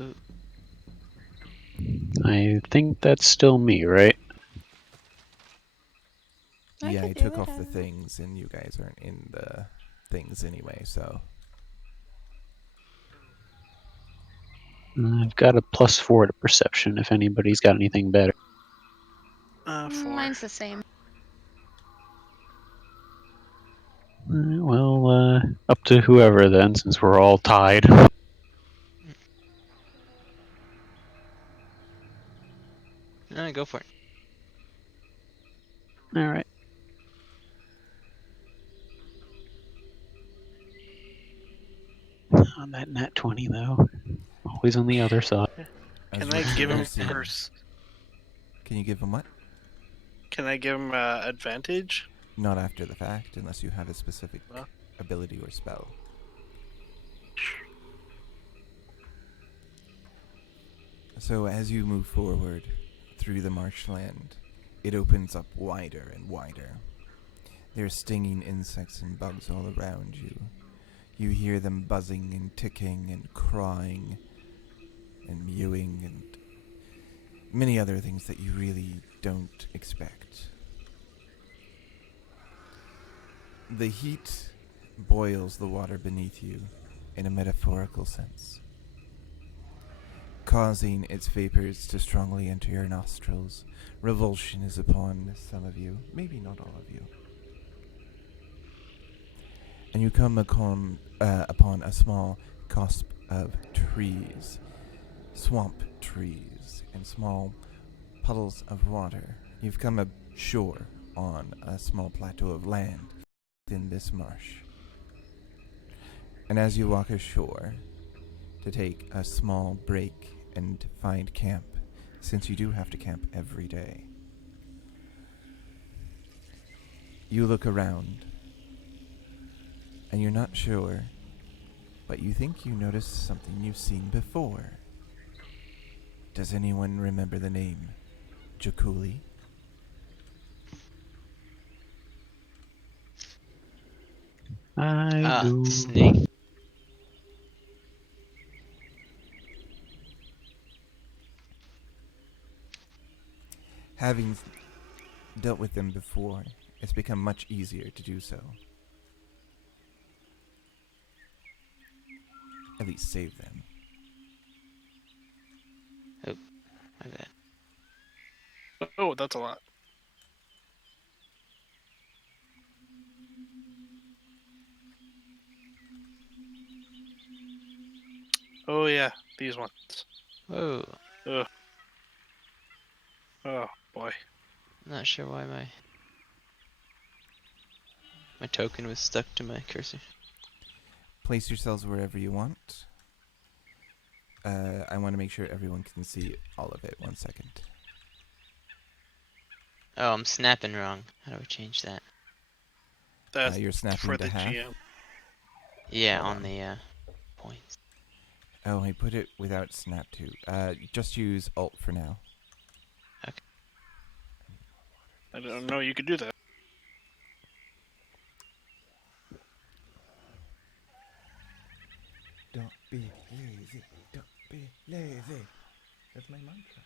Ooh. I think that's still me, right? Yeah, I could do took off the whatever. things, and you guys aren't in the things anyway, so. I've got a +4 to perception if anybody's got anything better. 4. Mine's the same. Well, up to whoever then, since we're all tied. No, go for it. Alright. On that nat 20, though. Always on the other side. Can I give him Can you give him what? Can I give him advantage? Not after the fact, unless you have a specific No. ability or spell. So as you move forward through the marshland, it opens up wider and wider. There's stinging insects and bugs all around you. You hear them buzzing and ticking and crawling and mewing and many other things that you really don't expect. The heat boils the water beneath you in a metaphorical sense, causing its vapors to strongly enter your nostrils. Revulsion is upon some of you, maybe not all of you. And you come upon a small cusp of trees, swamp trees, and small puddles of water. You've come ashore on a small plateau of land in this marsh. And as you walk ashore to take a small break and find camp, since you do have to camp every day, you look around and you're not sure, but you think you notice something you've seen before. Does anyone remember the name Jakuli? I do. Snake. Having dealt with them before, it's become much easier to do so. At least save them. My bad. Oh, that's a lot. Oh yeah, these ones. Whoa. Ugh. Oh boy. Not sure why my token was stuck to my cursor. Place yourselves wherever you want. I want to make sure everyone can see all of it. 1 second. Oh, I'm snapping wrong. How do I change that? That's You're snapping for to the half. GM. Yeah, Hold on on. the points. Oh, I put it without snap to. Just use Alt for now. I don't know you could do that. Don't be lazy. Don't be lazy. That's my mantra.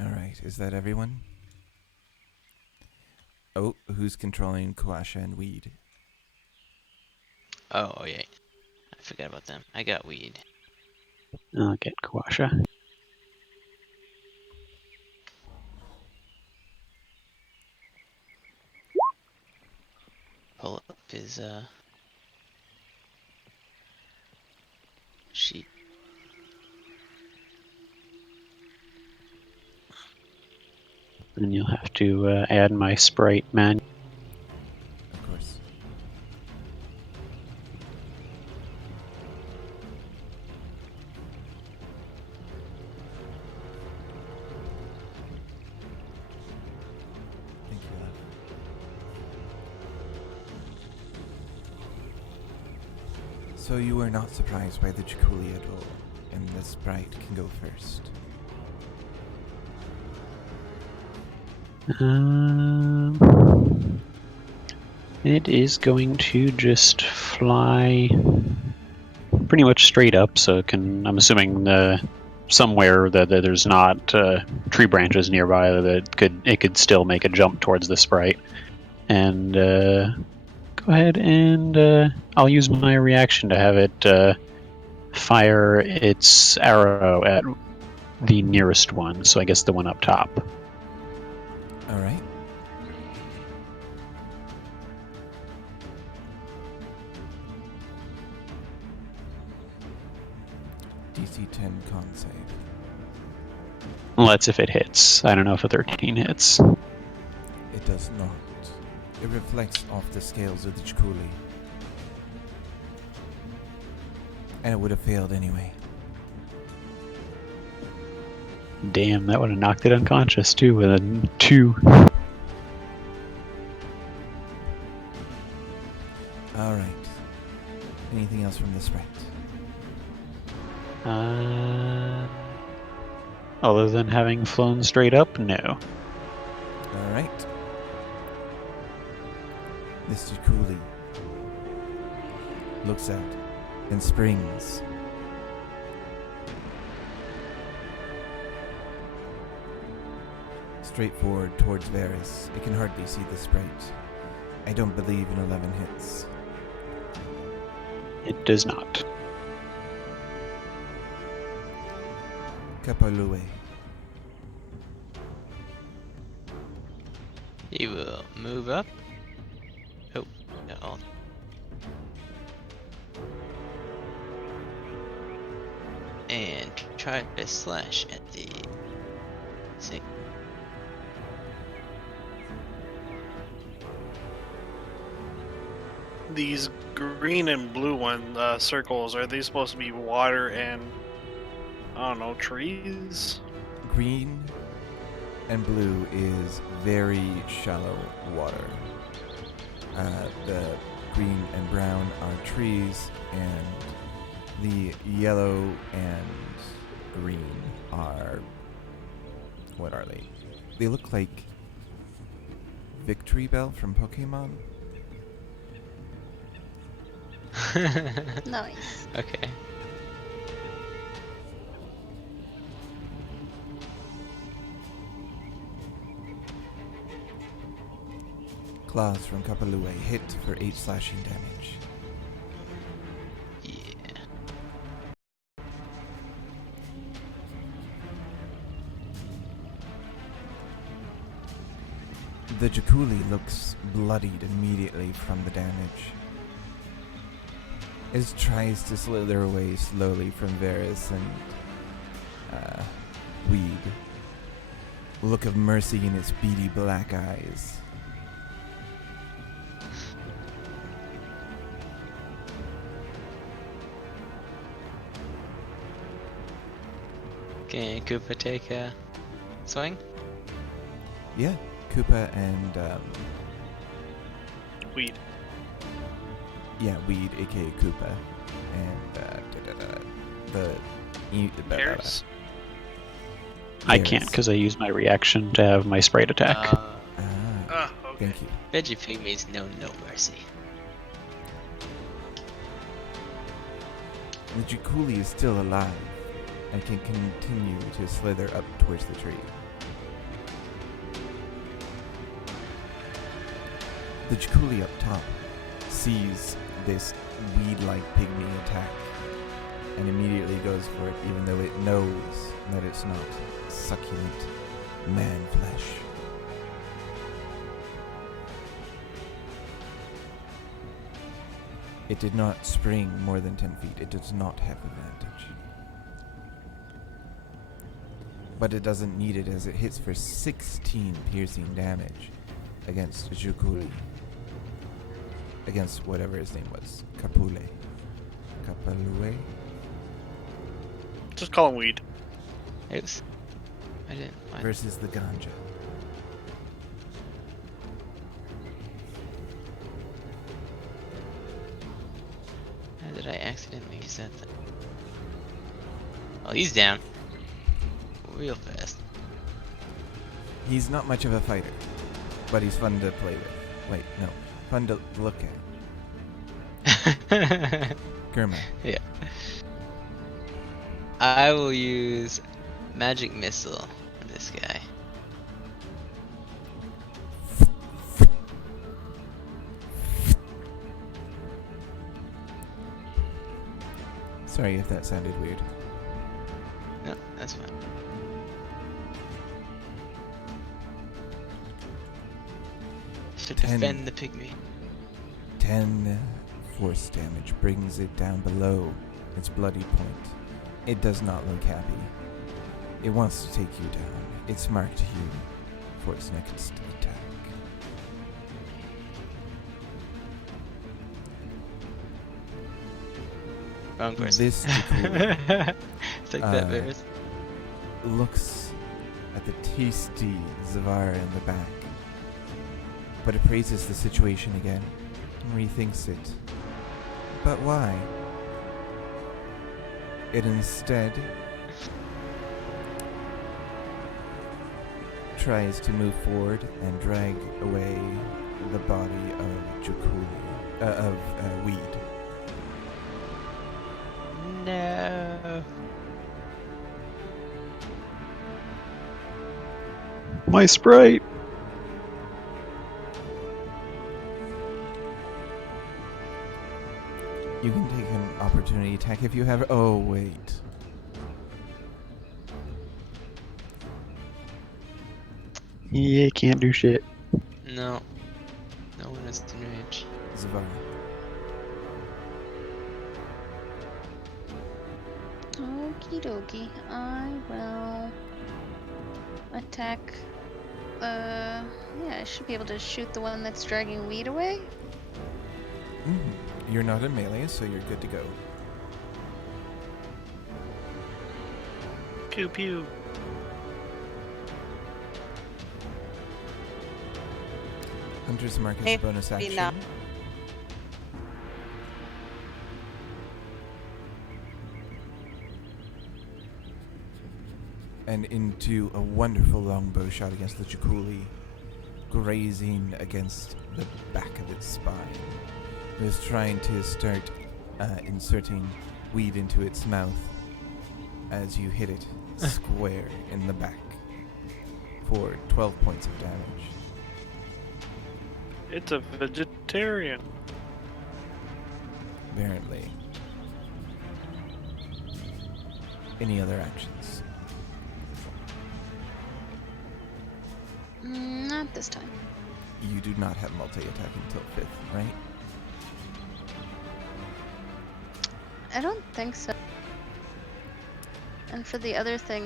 Alright, is that everyone? Oh, who's controlling Koasha and Weed? Oh yeah. I forgot about them. I got weed. I'll get Kwasha. Pull up his sheet. And you'll have to add my sprite man. Of course. Thank you, love. So you were not surprised by the Jakuli at all, and the sprite can go first. It is going to just fly pretty much straight up, so it can. I'm assuming somewhere that there's not tree branches nearby that it could still make a jump towards the sprite. And go ahead and I'll use my reaction to have it fire its arrow at the nearest one. So I guess the one up top. All right. DC 10 con save. Well, that's if it hits. I don't know if a 13 hits. It does not. It reflects off the scales of the Jakuli. And it would have failed anyway. Damn, that would have knocked it unconscious too with a 2. Alright. Anything else from the sprite? Other than having flown straight up, no. Alright. This Jakuli looks out and springs. Straight forward towards Varys. It can hardly see the sprite. I don't believe in 11 hits. It does not. Kapalue. He will move up. Oh, no. And try to slash at the thing. These green and blue circles, are they supposed to be water and, I don't know, trees? Green and blue is very shallow water. The green and brown are trees, and the yellow and green are... what are they? They look like Victory Bell from Pokemon. Nice. Okay. Claws from Kapalue hit for 8 slashing damage. Yeah. The Jakuli looks bloodied immediately from the damage. It tries to slither away slowly from Varys and Weed. Look of mercy in its beady black eyes. Can Koopa take a swing? Yeah, Koopa and Weed. Weed, aka Koopa, and the Bears? I can't because I used my reaction to have my sprite attack. Ah, Okay. thank you. Veggie Pygmies know no mercy. The Jakuli is still alive and can continue to slither up towards the tree. The Jakuli up top sees this weed-like pygmy attack and immediately goes for it, even though it knows that it's not succulent man flesh. It did not spring more than 10 feet. It does not have advantage. But it doesn't need it, as it hits for 16 piercing damage against Jakuli. Against whatever his name was. Kapule. Kapalue? Just call him Weed. Oops. I didn't find Versus the Ganja. How did I accidentally said that. Oh, he's down. Real fast. He's not much of a fighter, but he's fun to play with. Wait, no. Fun to look at. Germa. Yeah. I will use magic missile on this guy. Sorry if that sounded weird. No, that's fine. Should 10. defend the pygmy. 10 force damage brings it down below its bloody point. It does not look happy. It wants to take you down. It's marked you for its next attack. Wrong person. This Jakuli Take that, Bears. looks at the tasty Zavar in the back, but appraises the situation again and rethinks it. But why? It instead tries to move forward and drag away the body of Weed. No. My sprite! You can take an opportunity attack if you have. Oh, wait. Yeah, can't do shit. No. No one is in range. Zavar. Okie dokie. I will attack. Yeah, I should be able to shoot the one that's dragging Weed away. You're not in melee, so you're good to go. Pew pew. Hunter's Mark is a Hey, bonus be action. not- And into a wonderful longbow shot against the Jakuli, grazing against the back of its spine. It was trying to start inserting weed into its mouth as you hit it square in the back for 12 points of damage. It's a vegetarian. Apparently. Any other actions? Not this time. You do not have multi-attack until 5th, right? I don't think so. And for the other thing,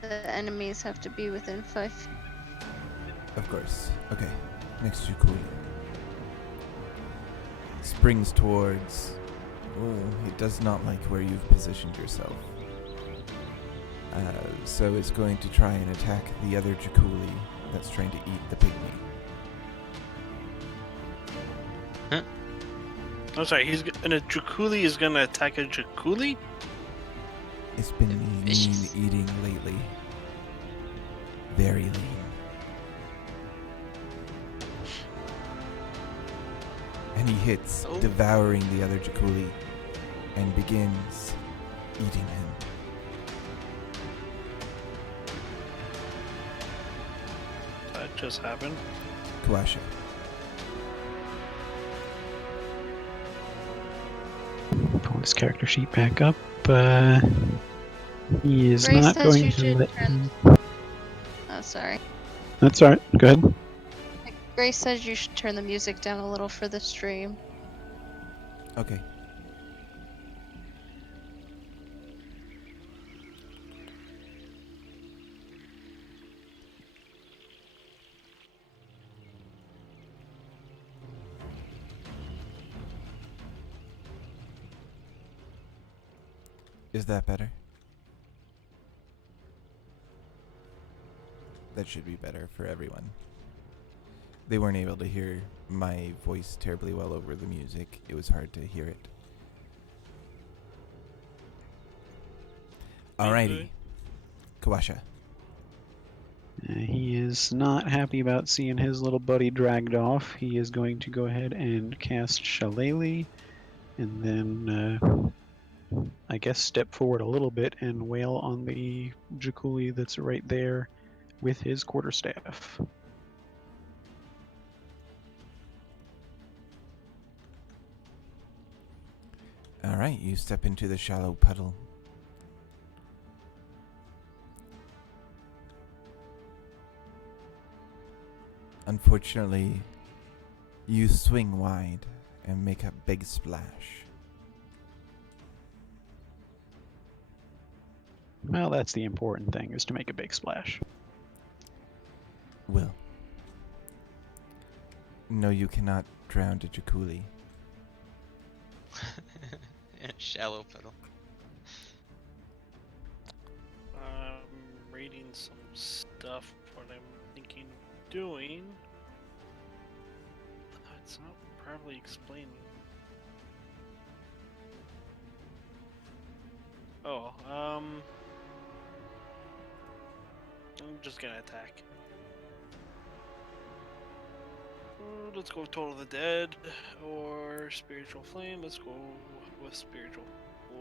the enemies have to be within 5. Of course. Okay. Next Jakuli. Springs towards... Oh, it does not like where you've positioned yourself. So it's going to try and attack the other Jakuli that's trying to eat the pygmy. I'm sorry, and a Jakuli is gonna attack a Jakuli? It's been lean Vicious. eating lately. Very lean. And he hits, Oh. devouring the other Jakuli, and begins eating him. That just happened. Kawasha. Pull his character sheet back up. He is Grace not says going you to should let turn- him. Oh, sorry. That's alright, go ahead. Grace says you should turn the music down a little for the stream. Okay. Is that better? That should be better for everyone. They weren't able to hear my voice terribly well over the music. It was hard to hear it. Alrighty. Kawasha. He is not happy about seeing his little buddy dragged off. He is going to go ahead and cast Shillelagh, and then I guess step forward a little bit and wail on the Jakuli that's right there with his quarterstaff. Alright, you step into the shallow puddle. Unfortunately, you swing wide and make a big splash. Well, that's the important thing, is to make a big splash. Will. No, you cannot drown a Jakuli. In a shallow puddle. I'm reading some stuff. What I'm thinking of doing. It's not properly explaining. Oh, I'm just gonna attack. Let's go Total of the Dead or Spiritual Flame. Let's go with Spiritual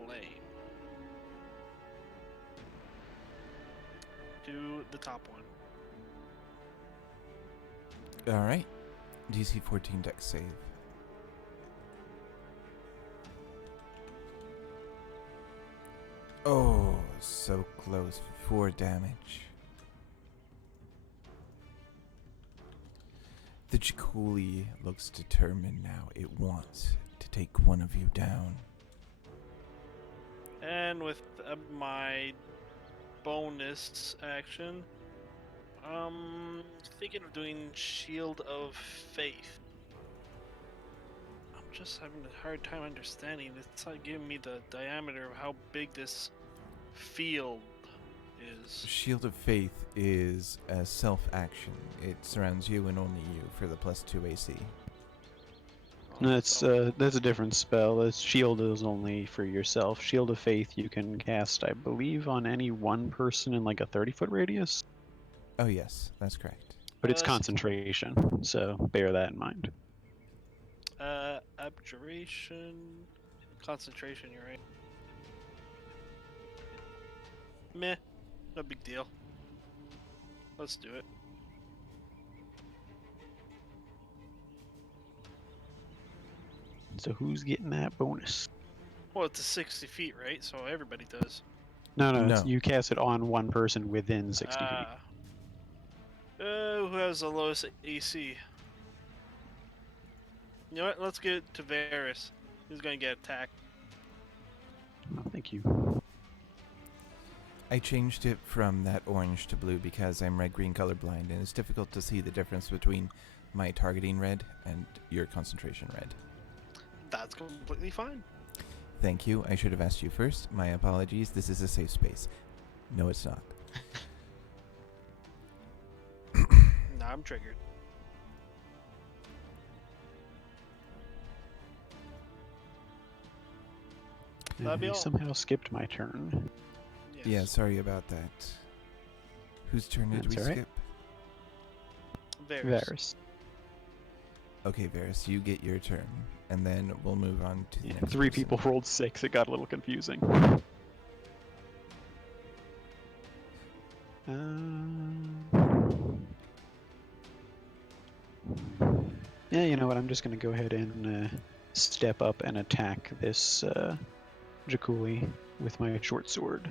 Flame. Do the top one. Alright. DC 14 dex save. Oh, so close. 4 damage. The Jakuli looks determined now. It wants to take one of you down. And with my bonus action, thinking of doing Shield of Faith. I'm just having a hard time understanding. It's not giving me the diameter of how big this field is. Shield of Faith is a self-action. It surrounds you and only you for the +2 AC. That's a different spell. This shield is only for yourself. Shield of Faith you can cast, I believe, on any one person in like a 30-foot radius. Oh yes, that's correct. But it's concentration, so bear that in mind. Abjuration, concentration. You're right. Meh, no big deal. Let's do it. So who's getting that bonus? Well, it's a 60 feet, right? So everybody does. No, No. you cast it on one person within 60 feet. Who has the lowest AC? You know what? Let's get it to Varys. He's gonna get attacked. Oh, thank you. I changed it from that orange to blue because I'm red-green colorblind, and it's difficult to see the difference between my targeting red and your concentration red. That's completely fine. Thank you. I should have asked you first. My apologies. This is a safe space. No, it's not. Nah, I'm triggered. That'd be I all. somehow skipped my turn. Yes. Yeah, sorry about that. Whose turn did That's we all right. skip? Varys. Varys. Okay, Varys, you get your turn, and then we'll move on to the Yeah, next 3 person. people rolled 6. It got a little confusing. Yeah, you know what? I'm just going to go ahead and step up and attack this Jakuli with my short sword.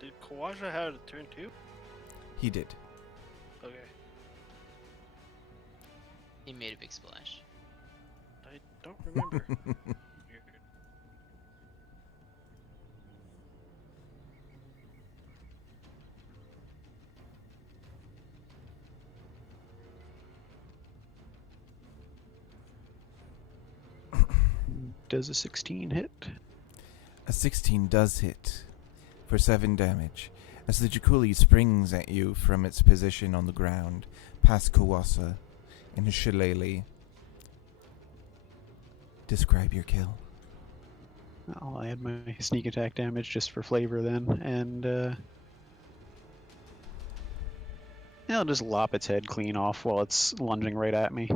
Did Kawaja have a turn too? He did. Okay. He made a big splash. I don't remember. Weird. Does a 16 hit? A 16 does hit for 7 damage as the Jakuli springs at you from its position on the ground, past Kawasa and his Shillelagh. Describe your kill. I'll add my sneak attack damage just for flavor then, and I'll just lop its head clean off while it's lunging right at me.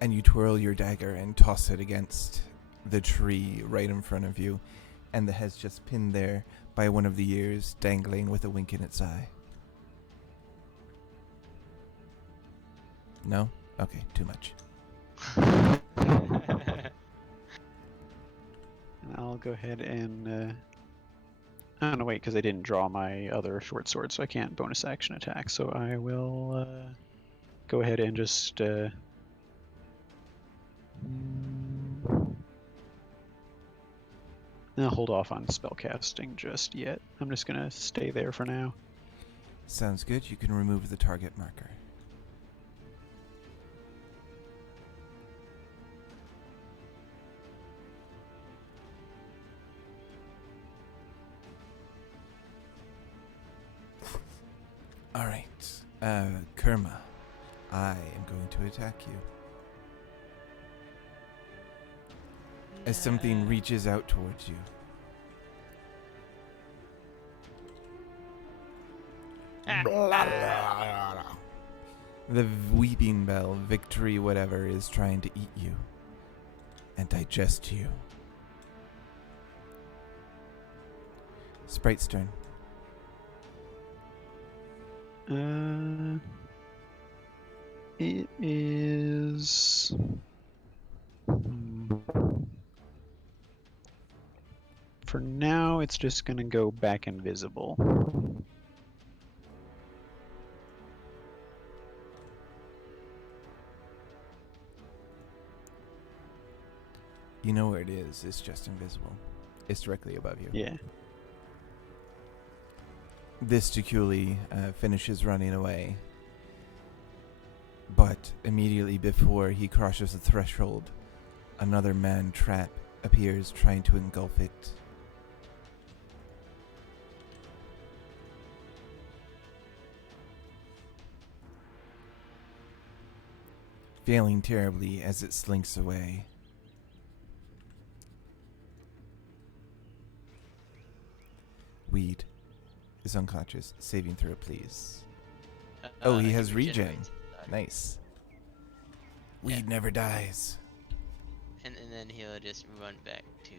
And you twirl your dagger and toss it against the tree right in front of you, and the head's just pinned there by one of the ears dangling with a wink in its eye. No? Okay, too much. And I'll go ahead and oh no, wait, because I didn't draw my other short sword, so I can't bonus action attack. So I will go ahead and just I'll hold off on spellcasting just yet. I'm just gonna stay there for now. Sounds good. You can remove the target marker. All right, Kerma, I am going to attack you. As something reaches out towards you. The weeping bell, victory, whatever, is trying to eat you and digest you. Sprite's turn. It is. For now, it's just gonna go back invisible. You know where it is. It's just invisible. It's directly above you. Yeah. This Jaculi finishes running away. But immediately before he crosses the threshold, another man-trap appears trying to engulf it. Failing terribly as it slinks away. Weed is unconscious. Saving throw, please. Oh, he has regen. Nice. Weed never dies. And then he'll just run back to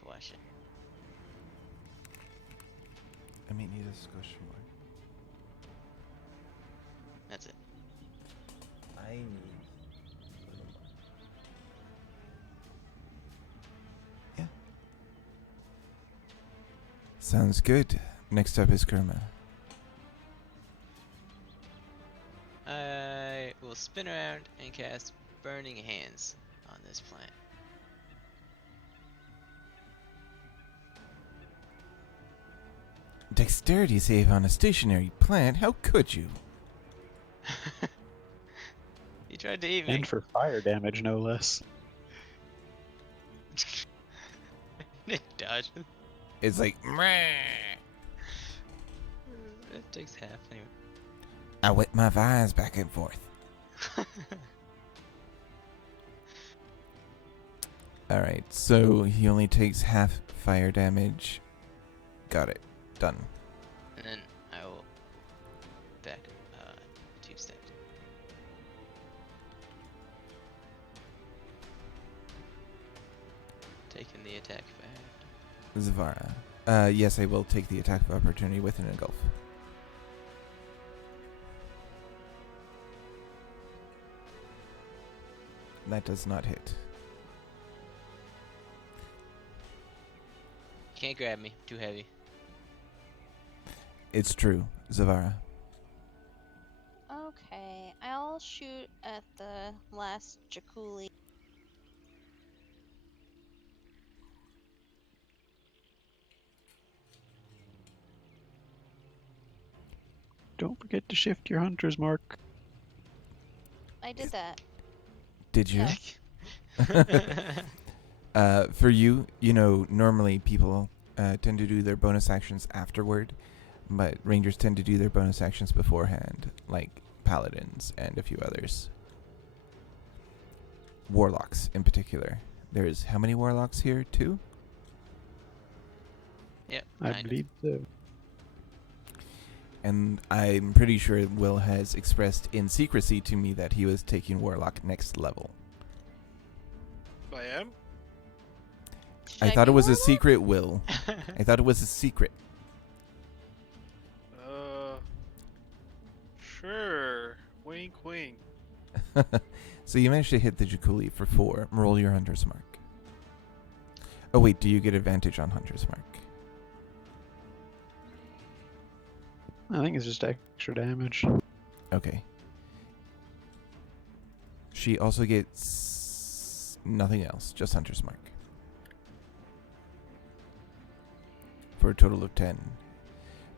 Kawasha. I may need a squish more. That's it. I need a little more. Yeah. Sounds good. Next up is Kerma. I will spin around and cast Burning Hands on this plant. Dexterity save on a stationary plant? How could you? He tried to eat me. And for fire damage, no less. It dodged. It's like, meh. It takes half anyway. I whip my vines back and forth. Alright, so he only takes half fire damage. Got it. Done. And then I will back 2 steps. Taking the attack back. Zavara. Yes, I will take the attack of opportunity with an engulf. That does not hit. Can't grab me. Too heavy. It's true, Zavara. Okay, I'll shoot at the last Jaculi. Don't forget to shift your hunter's mark. I did that. Did you? Yeah. For you, normally people tend to do their bonus actions afterward, but rangers tend to do their bonus actions beforehand, like paladins and a few others. warlocks in particular. There's how many warlocks here? 2? Yep. I kind of. believe so. And I'm pretty sure Will has expressed in secrecy to me that he was taking warlock next level. I am. Should I thought it be was a warlock? secret, Will. I thought it was a secret. Sure. Wink, wink. So you managed to hit the Jakuli for 4. Roll your Hunter's Mark. Oh wait, do you get advantage on Hunter's Mark? I think it's just extra damage. Okay. She also gets nothing else, just Hunter's Mark. For a total of 10.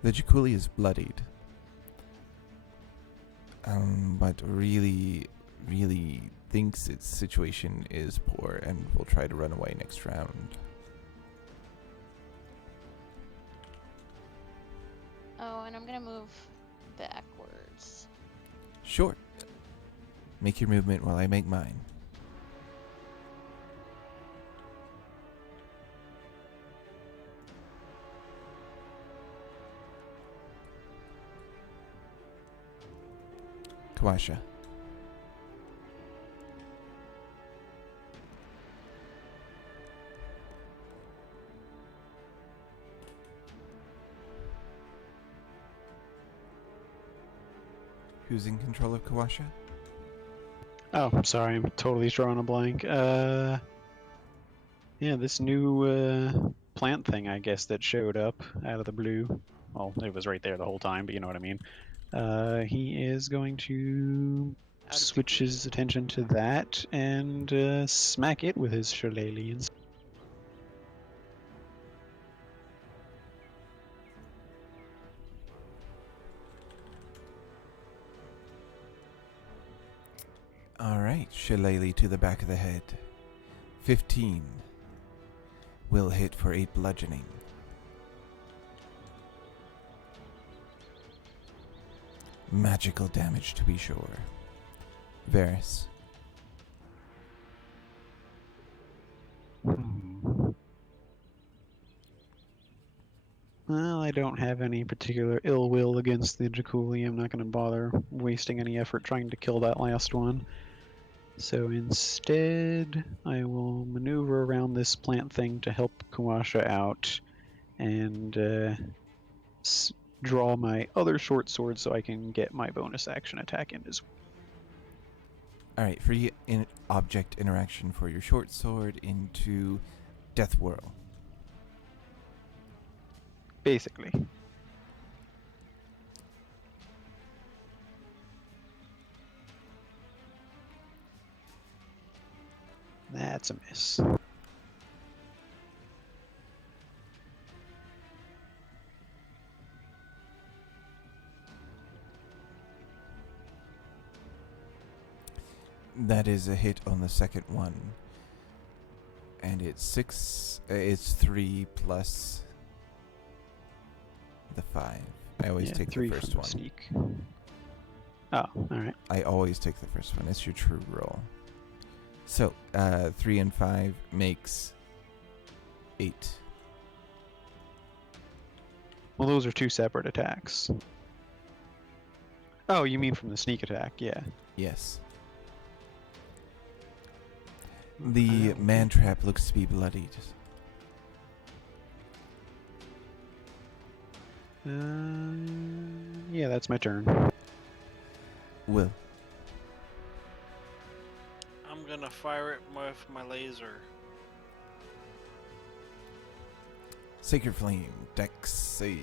The Jakuli is bloodied. But really thinks its situation is poor and will try to run away next round. Oh, and I'm gonna move backwards. Sure. Make your movement while I make mine. Kawasha. Who's in control of Kawasha? Oh, I'm sorry, I'm totally drawing a blank. Yeah, this new plant thing, I guess, that showed up out of the blue. Well, it was right there the whole time, but you know what I mean. He is going to Out of the switch blue. his attention to that and smack it with his shillelaghs. Alright, shillelagh to the back of the head. 15. Will hit for 8 bludgeoning. Magical damage to be sure. Varys. Well, I don't have any particular ill will against the Jakuli. I'm not going to bother wasting any effort trying to kill that last one. So instead, I will maneuver around this plant thing to help Kawasha out and draw my other short sword so I can get my bonus action attack in as well. Alright, free object interaction for your short sword into Death Whirl. Basically. That's a miss. That is a hit on the second one. And it's 6, it's 3 plus the 5. I always Yeah, take 3 the first from one. Sneak. Oh, alright. I always take the first one. It's your true roll. So, 3 and 5 makes 8. Well, those are 2 separate attacks. Oh, you mean from the sneak attack, yeah. Yes. The man trap looks to be bloodied. Yeah, that's my turn. Will. I'm gonna fire it with my laser. Sacred Flame. Dex save.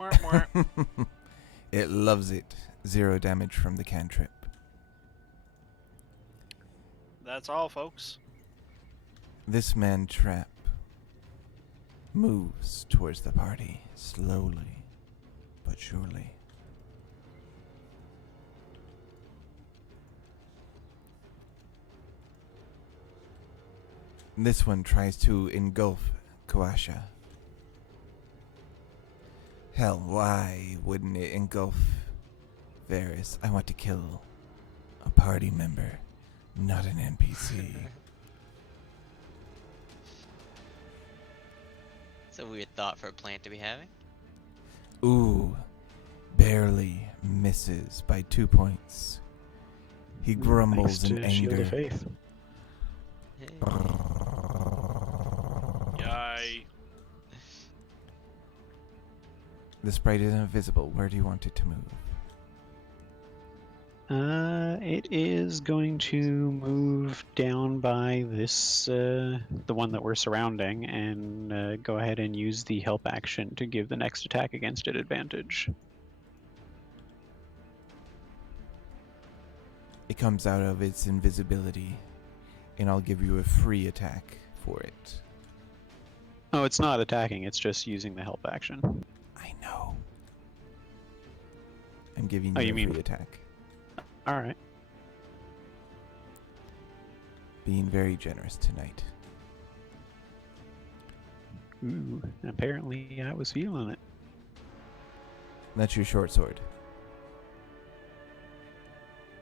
Mwah, mwah. It loves it. 0 damage from the cantrip. That's all, folks. This man trap moves towards the party slowly but surely. This one tries to engulf Kawasha. Hell, why wouldn't it engulf Varys. I want to kill a party member, not an NPC. It's a weird thought for a plant to be having. Ooh, barely misses by 2 points. He grumbles Thanks in to Shield anger. of Faith. Yay. The sprite is invisible. Where do you want it to move? It is going to move down by this, the one that we're surrounding, and go ahead and use the help action to give the next attack against it advantage. It comes out of its invisibility, and I'll give you a free attack for it. Oh, it's not attacking, it's just using the help action. I know. I'm giving Oh, you you a mean- free attack. Alright. Being very generous tonight. Ooh, apparently I was feeling it. That's your short sword.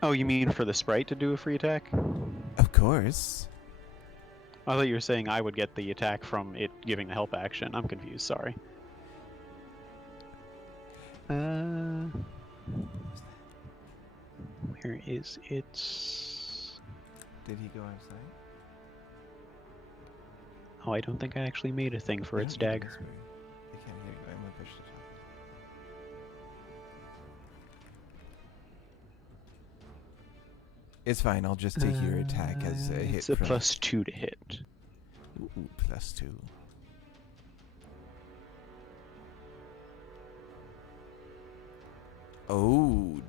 Oh, you mean for the sprite to do a free attack? Of course. I thought you were saying I would get the attack from it giving the help action. I'm confused, sorry. Where is it? Did he go outside? Oh, I don't think I actually made a thing for I its don't think dagger. it's very- I can't hear you. I'm gonna push the top. It's fine. I'll just take your attack as a hit. It's a from +2 to hit. Ooh, +2. Oh,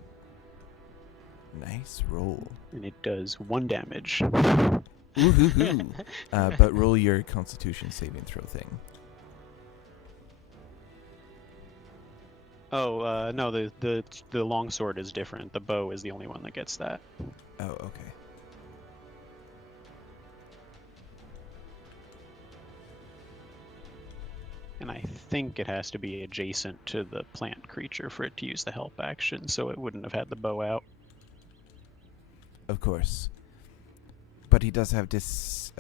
nice roll. And it does 1 damage. Ooh, but roll your Constitution saving throw thing. Oh, no, the longsword is different. The bow is the only one that gets that. Oh, okay. And I think it has to be adjacent to the plant creature for it to use the help action, so it wouldn't have had the bow out. Of course. But he does have this.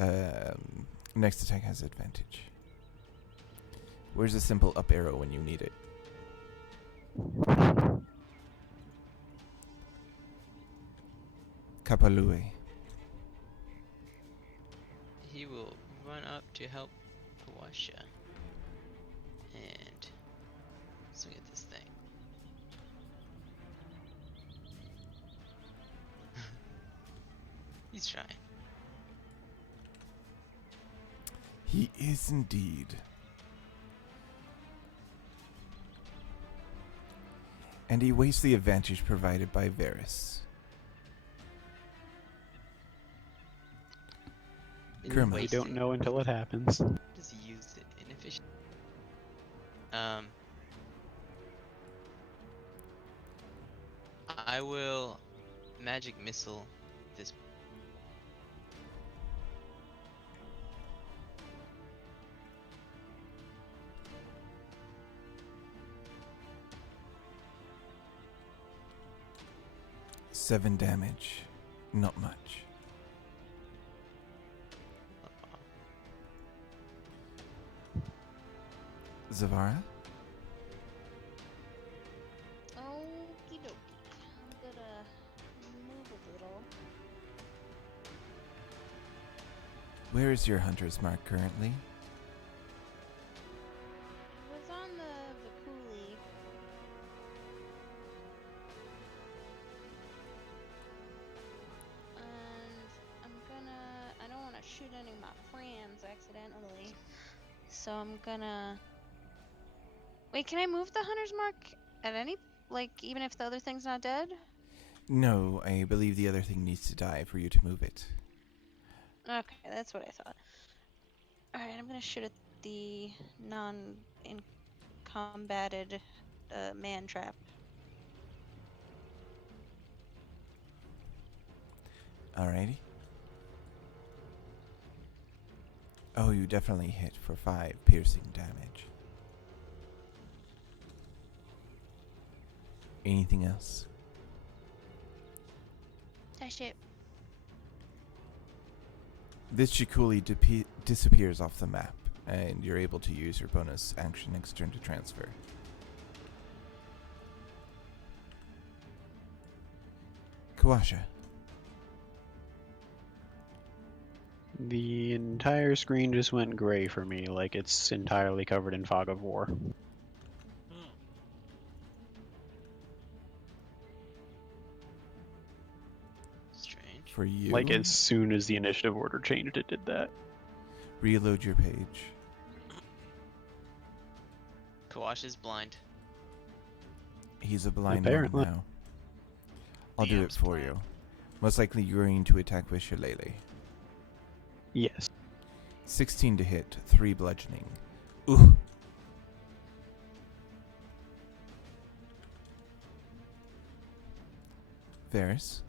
Next attack has advantage. Where's the simple up arrow when you need it? Kapalue. He will run up to help Kawasha and swing at this thing. He's trying. He is indeed. And he wastes the advantage provided by Varys. Didn't Kermit. We waste don't it. know until it happens. Does he use it inefficient? I will magic missile this. Seven damage. Not much. Zavara? Okie dokie. I'm gonna move a little. Where is your hunter's mark currently? It was on the Vakuli. And I don't want to shoot any of my friends accidentally. So I'm gonna... Wait, can I move the hunter's mark at any... Like, even if the other thing's not dead? No, I believe the other thing needs to die for you to move it. Okay, that's what I thought. Alright, I'm gonna shoot at the non-combated man trap. Alrighty. Oh, you definitely hit for 5 piercing damage. Anything else? That shit. This Chikuli disappears off the map, and you're able to use your bonus action next turn to transfer. Kawasha. The entire screen just went gray for me, like it's entirely covered in fog of war. Strange. For you, Like as soon as the initiative order changed, it did that. reload your page. Kawash is blind. He's a blind Apparently. one now. I'll do it DM's for blind. you. Most likely you're going to attack with Shillelagh. Yes. 16 to hit, 3 bludgeoning. Ooh. Varys.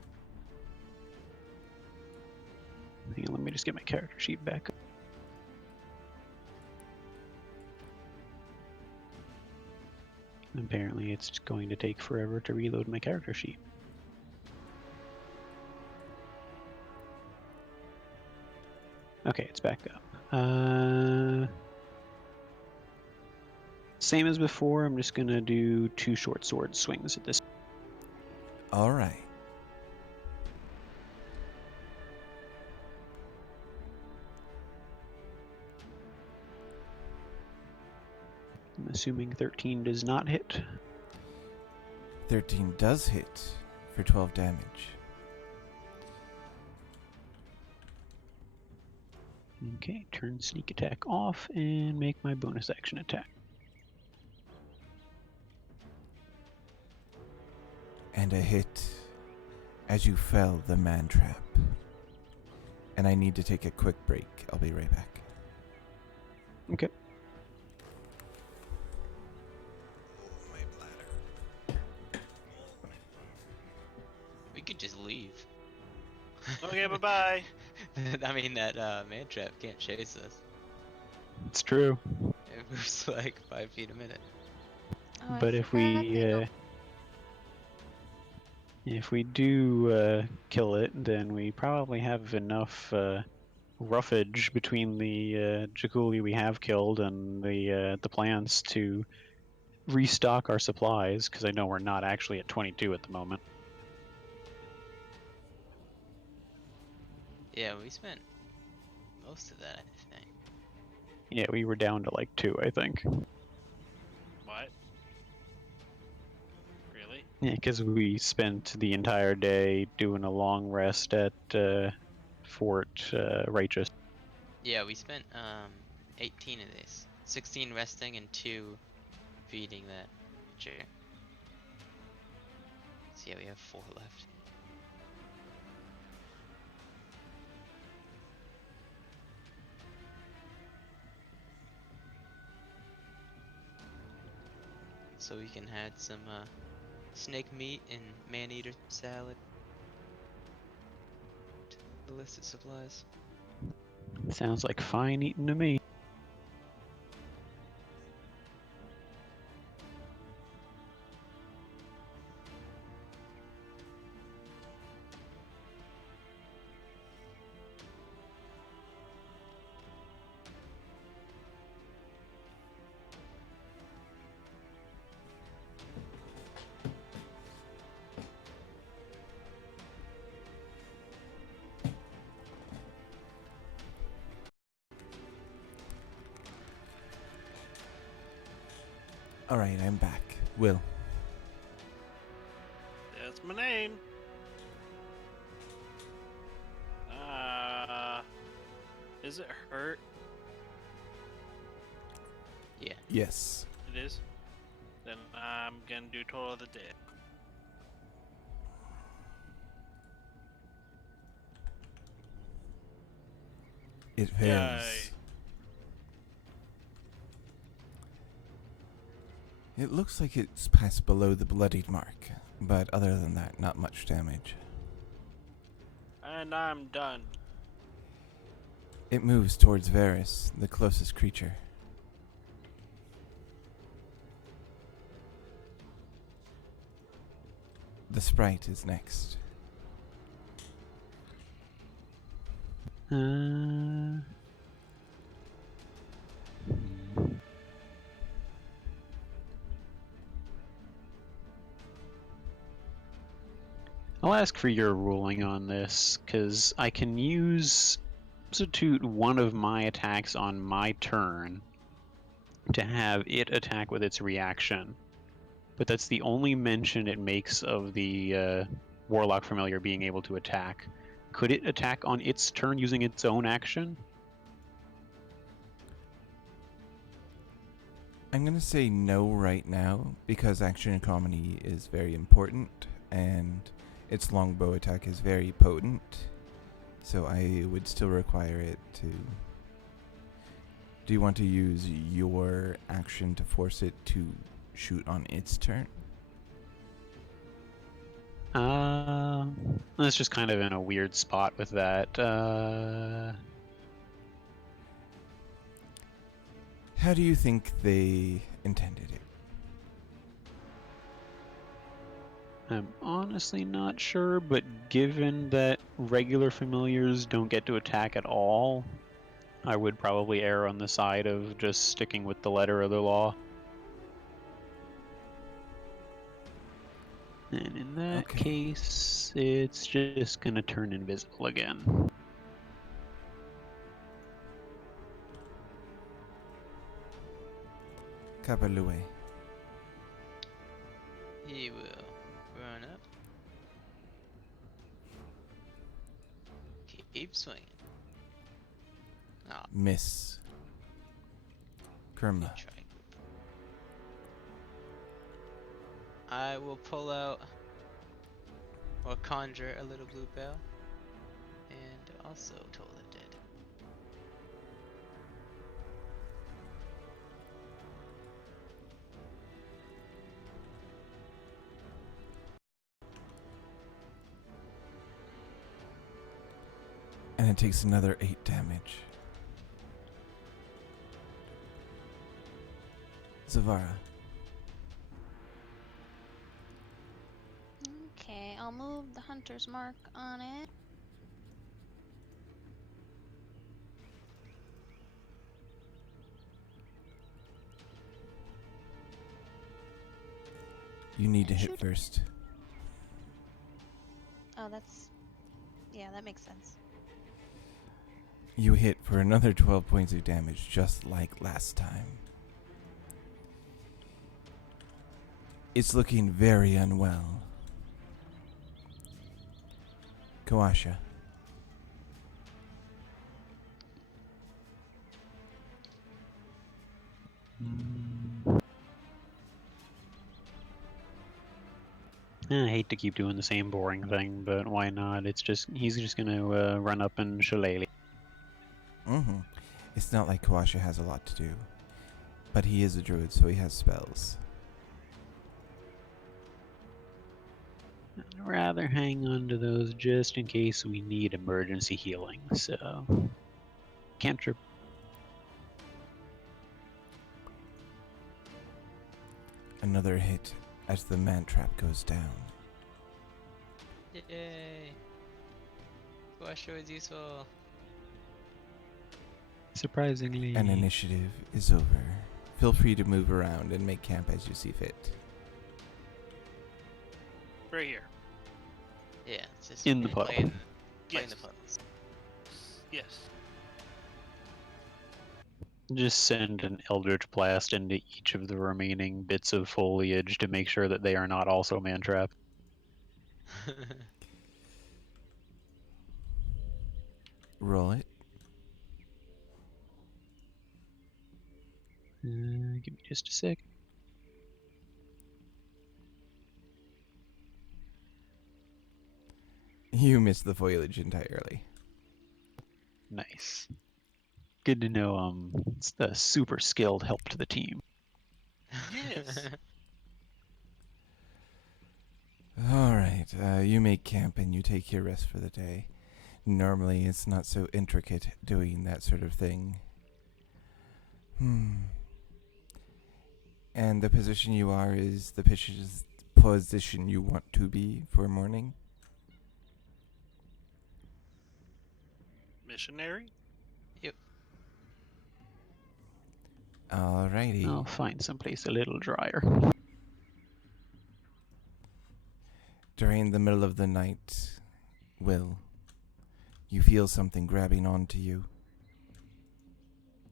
Hang on, let me just get my character sheet back up. Apparently it's going to take forever to reload my character sheet. Okay, it's back up. Same as before, I'm just gonna do 2 short sword swings at this. Alright. I'm assuming 13 does not hit. 13 does hit for 12 damage. Okay, turn sneak attack off and make my bonus action attack. And a hit as you fell the man trap. And I need to take a quick break. I'll be right back. Okay. My bladder. We could just leave. Okay, bye-bye. I mean, that man trap can't chase us. It's true. It moves like 5 feet a minute. Oh, I But if forgot they we don't- do kill it, then we probably have enough roughage between the Jakuli we have killed and the plants to restock our supplies, because I know we're not actually at 22 at the moment. Yeah, we spent most of that, I think. Yeah, we were down to like 2, I think. What? Really? Yeah, because we spent the entire day doing a long rest at Fort Righteous. Yeah, we spent 18 of these. 16 resting and 2 feeding that creature. So yeah, we have 4 left. So we can add some snake meat and man-eater salad to the list of supplies. Sounds like fine eating to me. Alright, I'm back. Will. That's my name. Is it hurt? Yeah. Yes. It is. Then I'm gonna do Toll of the Dead. It fails. Yay. It looks like it's passed below the bloodied mark, but other than that, not much damage. And I'm done. It moves towards Varys, the closest creature. The sprite is next. Hmm. I'll ask for your ruling on this, because I can substitute one of my attacks on my turn to have it attack with its reaction. But that's the only mention it makes of the Warlock Familiar being able to attack. Could it attack on its turn using its own action? I'm gonna say no right now because action economy is very important and its longbow attack is very potent. So I would still require it to. Do you want to use your action to force it to shoot on its turn? That's just kind of in a weird spot with that. How do you think they intended it? I'm honestly not sure, but given that regular familiars don't get to attack at all, I would probably err on the side of just sticking with the letter of the law. And in that Okay. case, it's just gonna turn invisible again. Kabalue. He will run up. Keep swinging. Ah, Miss. Kerma. good try. I will pull out or conjure a little blue bell and also toll the dead. And it takes another 8 damage. Zavara. Okay, I'll move the hunter's mark on it. You need to hit Shoot. first. Oh, yeah, that makes sense. You hit for another 12 points of damage, just like last time. It's looking very unwell. Kawasha. I hate to keep doing the same boring thing, but why not? He's just gonna run up and shillelagh. It's not like Kawasha has a lot to do. But he is a druid, so he has spells. I'd rather hang on to those just in case we need emergency healing, so... Cantrip. Another hit as the man trap goes down. Yay! Guasho is useful. Surprisingly... An initiative is over. Feel free to move around and make camp as you see fit. Right here. Yeah, it's just In the puddle. playing Yes. the puddles. Yes. Just send an Eldritch Blast into each of the remaining bits of foliage to make sure that they are not also man-trapped. Roll it. Give me just a sec. You missed the foliage entirely. Nice. Good to know, it's the super skilled help to the team. Yes. Alright, you make camp and you take your rest for the day. Normally it's not so intricate doing that sort of thing. And the position you are is the position you want to be for morning? Missionary? Yep. Alrighty. I'll find someplace a little drier. During the middle of the night, Will, you feel something grabbing onto you.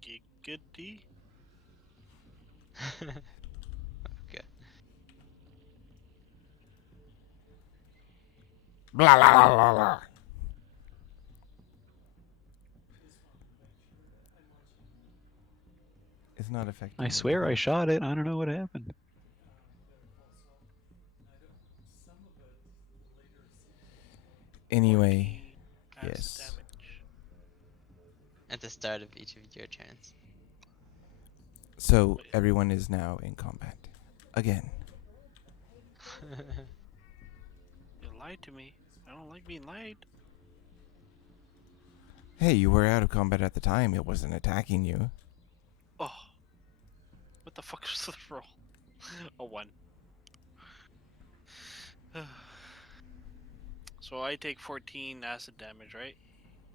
Giggity? Okay. Blah, blah, blah, blah, blah. It's not affecting I me swear I today. shot it. I don't know what happened. Anyway, 14 acid yes. damage. At the start of each of your turns. So everyone is now in combat. Again. You lied to me. I don't like being lied. Hey, you were out of combat at the time. It wasn't attacking you. Oh. What the fuck was the roll? A 1. So I take 14 acid damage, right?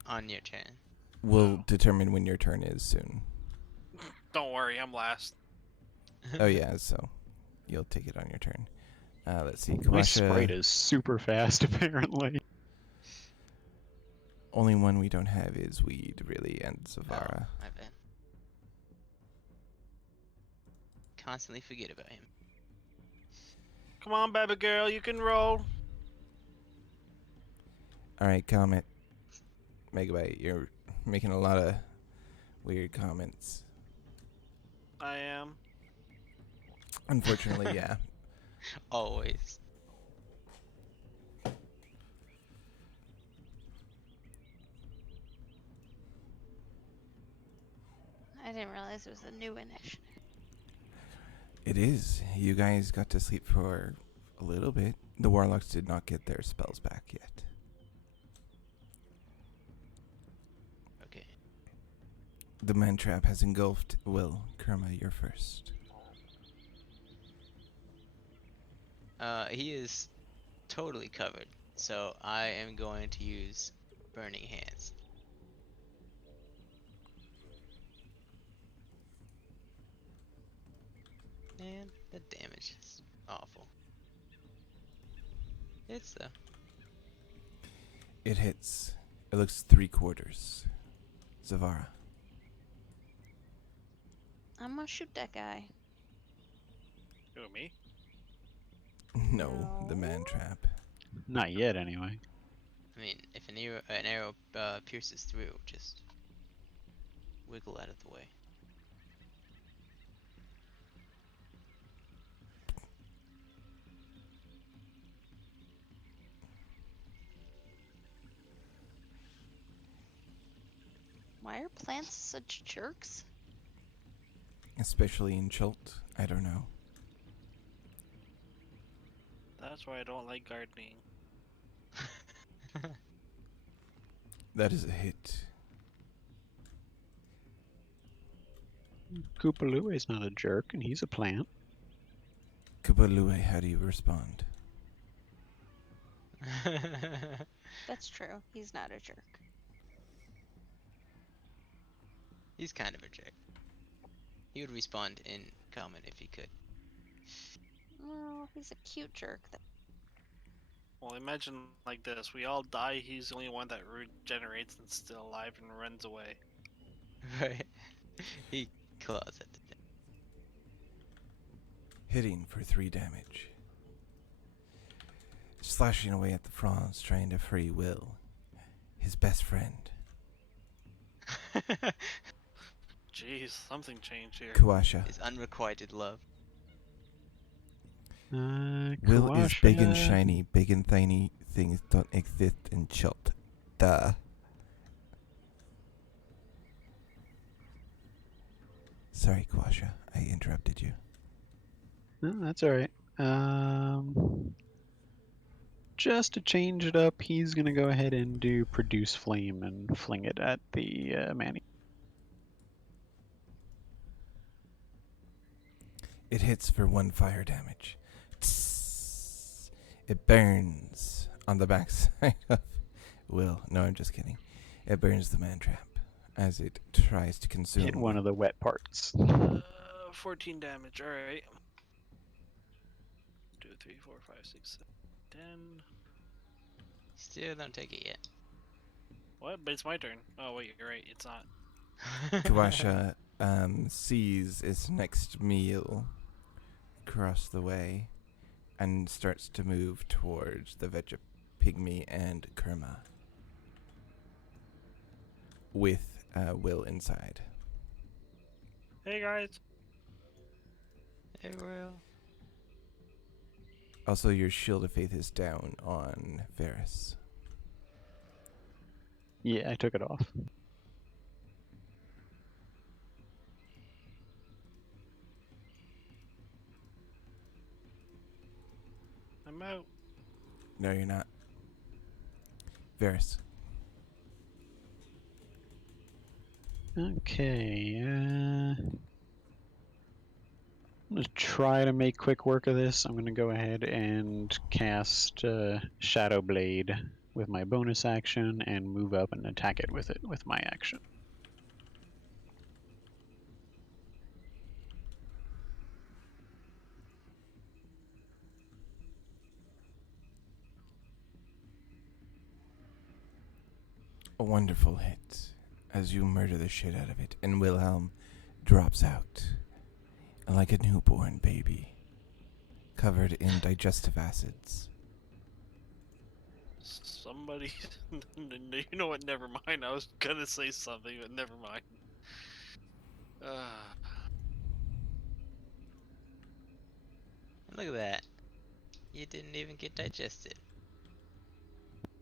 On your turn. We'll Oh. determine when your turn is soon. Don't worry, I'm last. Oh yeah, so you'll take it on your turn. Let's see. My sprite Kawasha, is super fast, apparently. only one we don't have is Weed, really, and Zavara. Oh, my bad. Constantly forget about him. Come on, baby girl, you can roll. Alright, Comet. Megabyte, you're making a lot of weird comments. I am. Unfortunately, yeah. Always. I didn't realize it was a new initiative. It is. You guys got to sleep for a little bit. The Warlocks did not get their spells back yet. Okay. The man trap has engulfed Will. Kerma, you're first. He is totally covered, so I am going to use Burning Hands. And the damage is awful. It's though. It hits. It looks 3/4. Zavara. I'm gonna shoot that guy. Who, me? No, the man No. trap. Not yet, anyway. I mean, if an arrow pierces through, just wiggle out of the way. Why are plants such jerks? Especially in Chult. I don't know. That's why I don't like gardening. That is a hit. Koopaloo is not a jerk, and he's a plant. Kubalue, how do you respond? That's true. He's not a jerk. He's kind of a jerk. He would respond in common if he could. Well, he's a cute jerk. Well, imagine like this. We all die, he's the only one that regenerates and still alive and runs away. Right? He claws at the death. Hitting for 3 damage. Slashing away at the fronds, trying to free Will. His best friend. Jeez, something changed here. Kawasha. His unrequited love. Will is big and Kawasha. shiny. Big and tiny things don't exist in Chult. Duh. Sorry, Kawasha. I interrupted you. No, that's alright. Just to change it up, he's gonna go ahead and do Produce Flame and fling it at the Manny. It hits for 1 fire damage. Tss. It burns on the backside of Will. No, I'm just kidding. It burns the man trap as it tries to consume. Hit one of the wet parts. 14 damage. All right. 2, 3, 4, 5, 6, 7, 10. Still don't take it yet. What? But it's my turn. Oh wait, you're right. It's not. Kawasha sees its next meal across the way and starts to move towards the Pygmy and Kerma with Will inside. Hey guys. Hey, Will. Also, your Shield of Faith is down on Varys. Yeah, I took it off. I'm out. No, you're not. Varys. Okay, I'm gonna try to make quick work of this. I'm gonna go ahead and cast Shadow Blade with my bonus action and move up and attack it with my action. A wonderful hit as you murder the shit out of it, and Wilhelm drops out like a newborn baby, covered in digestive acids. Somebody. You know what? Never mind. I was gonna say something, but never mind. Look at that. You didn't even get digested.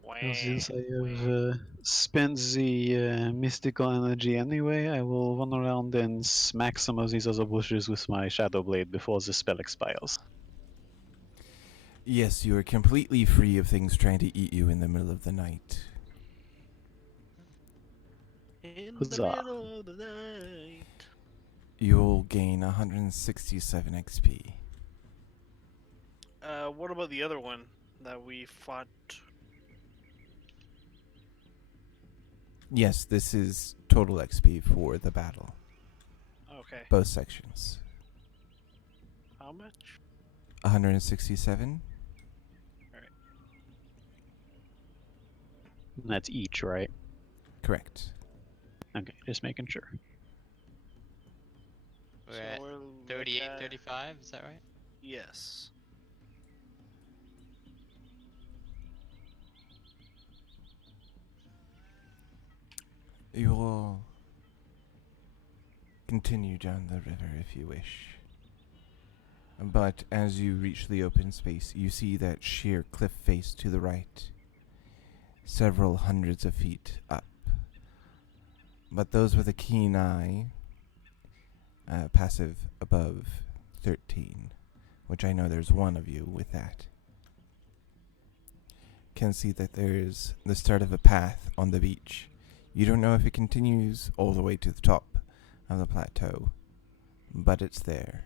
Well, since I Wah. have spent the mystical energy anyway, I will run around and smack some of these other bushes with my Shadow Blade before the spell expires. Yes, you are completely free of things trying to eat you in the middle of the night. In Huzzah. the middle of the night. You'll gain 167 XP. What about the other one that we fought? Yes, this is total XP for the battle. Okay. Both sections. How much? 167? That's each, right? Correct. Okay, just making sure. We're So at we're 38, looking at- 35, is that right? Yes. You will continue down the river if you wish. But as you reach the open space, you see that sheer cliff face to the right, several hundreds of feet up. But those with a keen eye, passive above 13, which I know there's one of you with that, can see that there's the start of a path on the beach. You don't know if it continues all the way to the top of the plateau, but it's there.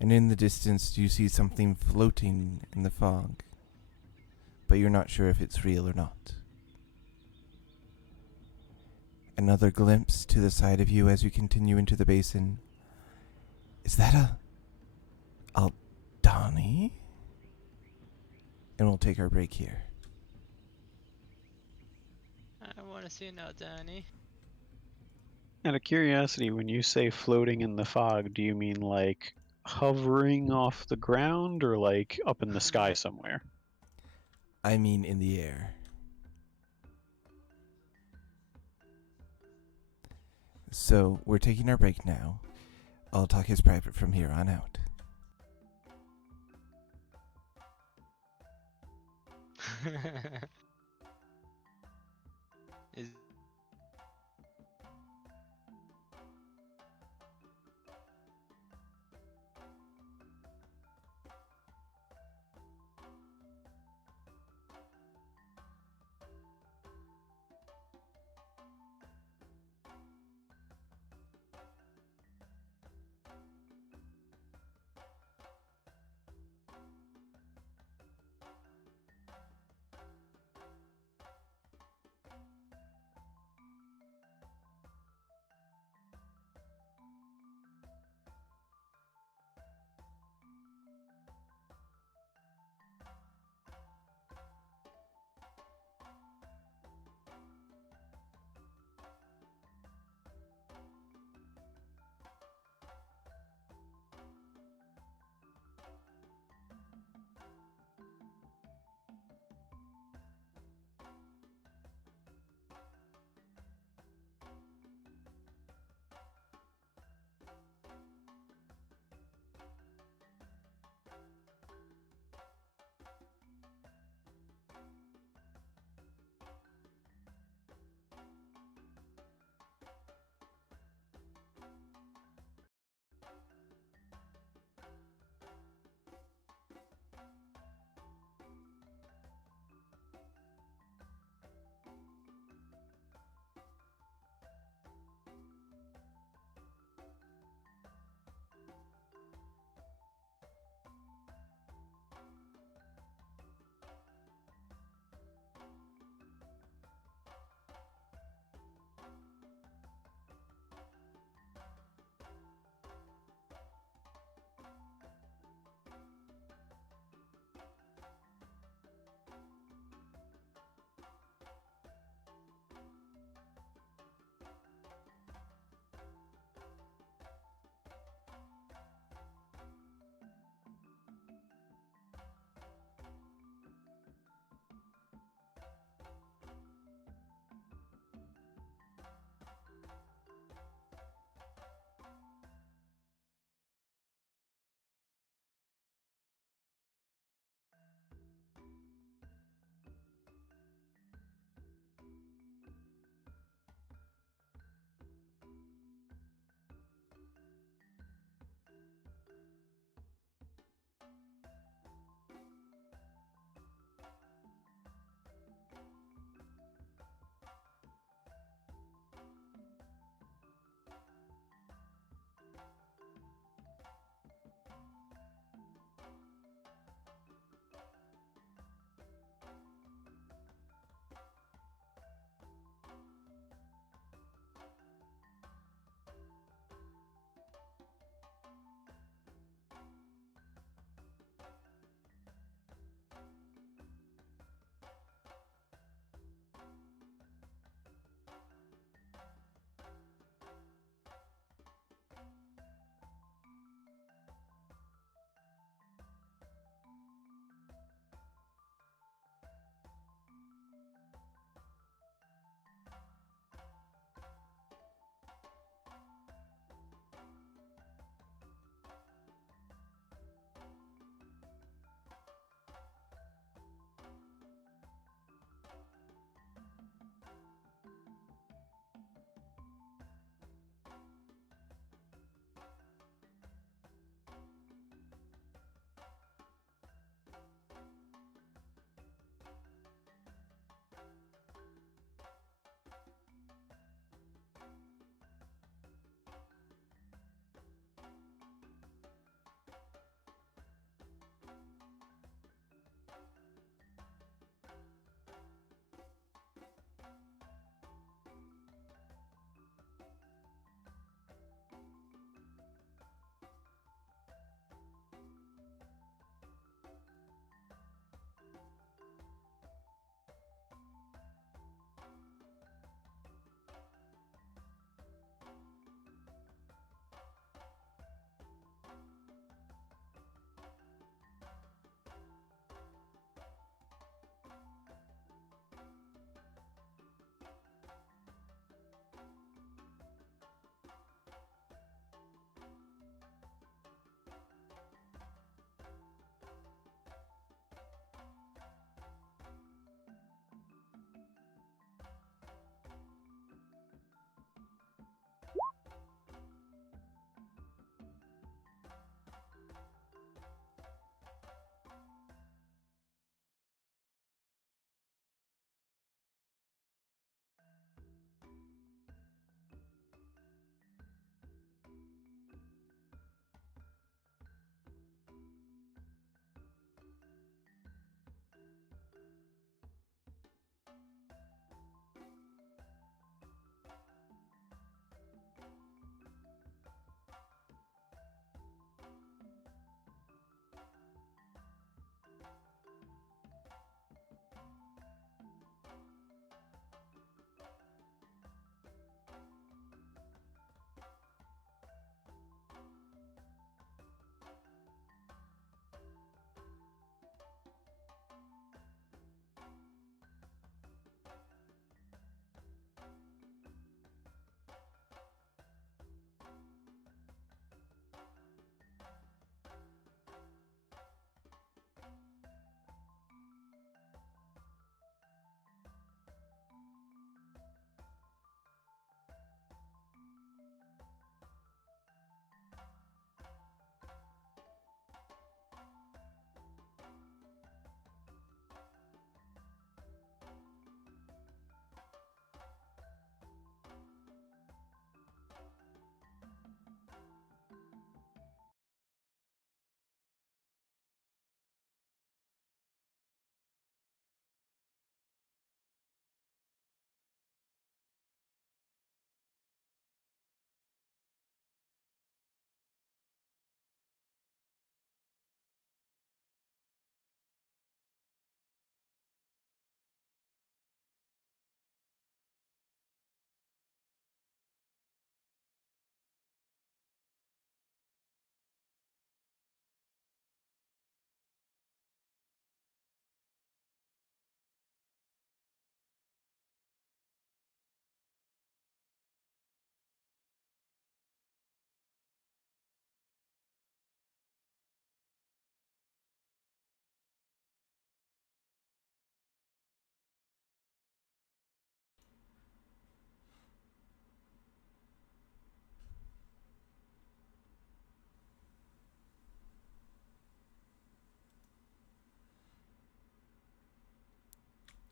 And in the distance you see something floating in the fog, but you're not sure if it's real or not. Another glimpse to the side of you as you continue into the basin. Is that a Donnie? And we'll take our break here. I want to see now, Danny. Out of curiosity, when you say floating in the fog, do you mean like hovering off the ground or like up in the sky somewhere? I mean in the air. So, we're taking our break now. I'll talk as private from here on out. Is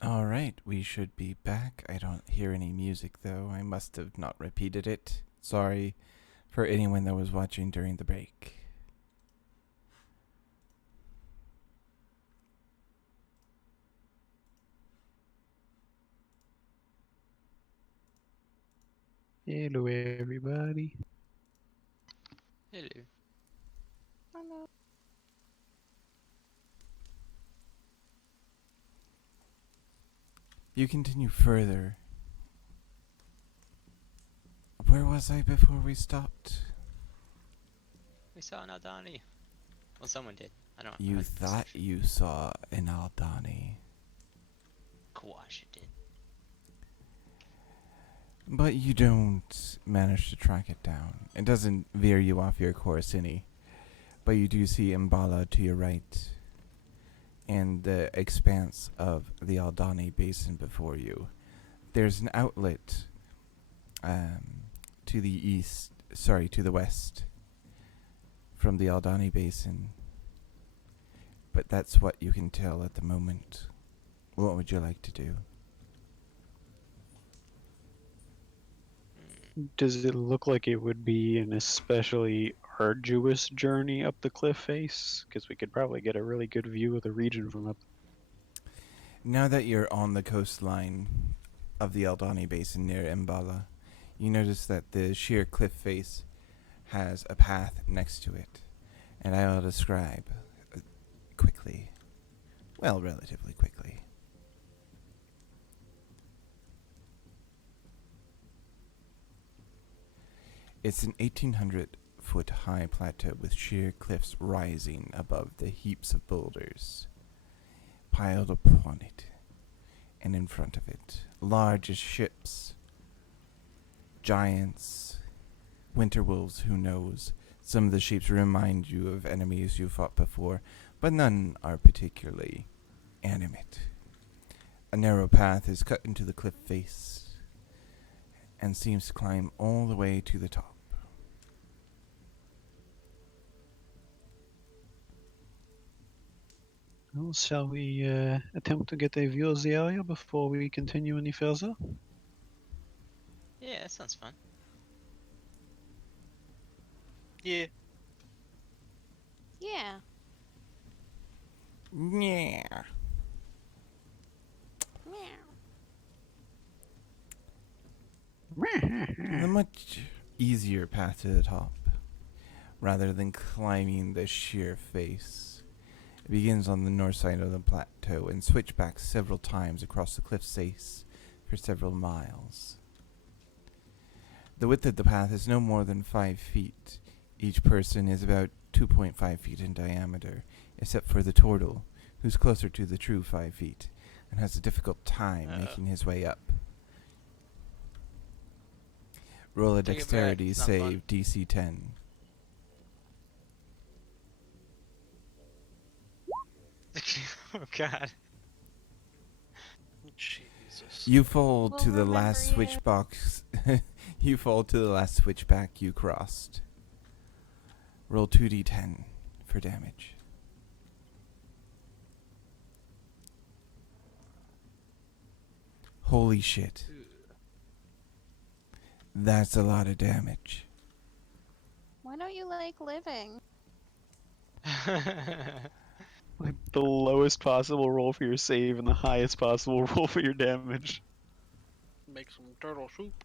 All right, we should be back. I don't hear any music though. I must have not repeated it. Sorry for anyone that was watching during the break. Hello, everybody. Hello. Hello. You continue further. Where was I before we stopped? We saw an Aldani. Well, someone did. I don't. You thought you saw an Aldani, Kawash did. but you don't manage to track it down. It doesn't veer you off your course any, but you do see Mbala to your right, and the expanse of the Aldani Basin before you. There's an outlet to the west from the Aldani Basin, but that's what you can tell at the moment. What would you like to do? Does it look like it would be an especially arduous journey up the cliff face? Because we could probably get a really good view of the region from up. Now that you're on the coastline of the Aldani Basin near Mbala, you notice that the sheer cliff face has a path next to it, and I will describe quickly. Well, relatively quickly. It's an 1,800-foot high plateau with sheer cliffs rising above the heaps of boulders piled upon it, and in front of it, large as ships, giants, winter wolves, who knows. Some of the shapes remind you of enemies you fought before, but none are particularly animate. A narrow path is cut into the cliff face and seems to climb all the way to the top. Well, shall we attempt to get a view of the area before we continue any further? Yeah, that sounds fun. Yeah. Yeah. Yeah. Meow. The much easier path to the top, rather than climbing the sheer face. It begins on the north side of the plateau and switchbacks several times across the cliff face for several miles. The width of the path is no more than 5 feet. Each person is about 2.5 feet in diameter, except for the turtle, who's closer to the true 5 feet, and has a difficult time making his way up. Roll a Take it back, dexterity it's not save, fun. DC 10. Oh god. Jesus. You fall We'll to the last remember switch you. box. You fall to the last switchback you crossed. Roll 2d10 for damage. Holy shit. That's a lot of damage. Why don't you like living? Like the lowest possible roll for your save and the highest possible roll for your damage. Make some turtle soup.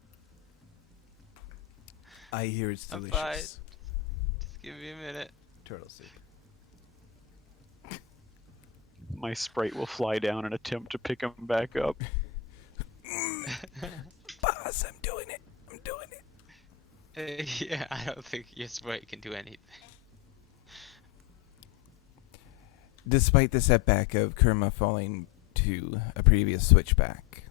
I hear it's I'm delicious. fine. Just give me a minute. Turtle soup. My sprite will fly down and attempt to pick him back up. Boss, I'm doing it. I'm doing it. Yeah, I don't think your sprite can do anything. Despite the setback of Kurma falling to a previous switchback,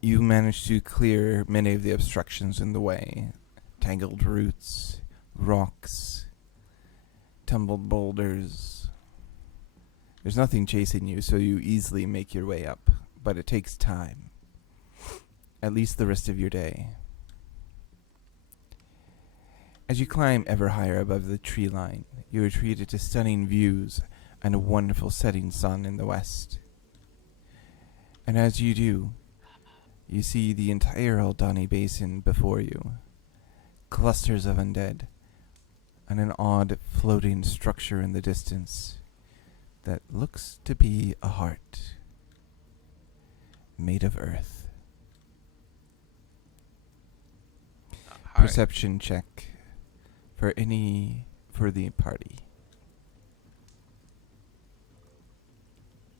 you managed to clear many of the obstructions in the way. Tangled roots, rocks, tumbled boulders. There's nothing chasing you, so you easily make your way up, but it takes time. At least the rest of your day. As you climb ever higher above the tree line, you are treated to stunning views and a wonderful setting sun in the west. And as you do, you see the entire Aldani Basin before you. Clusters of undead, and an odd floating structure in the distance that looks to be a heart made of earth. Heart. Perception check for the party.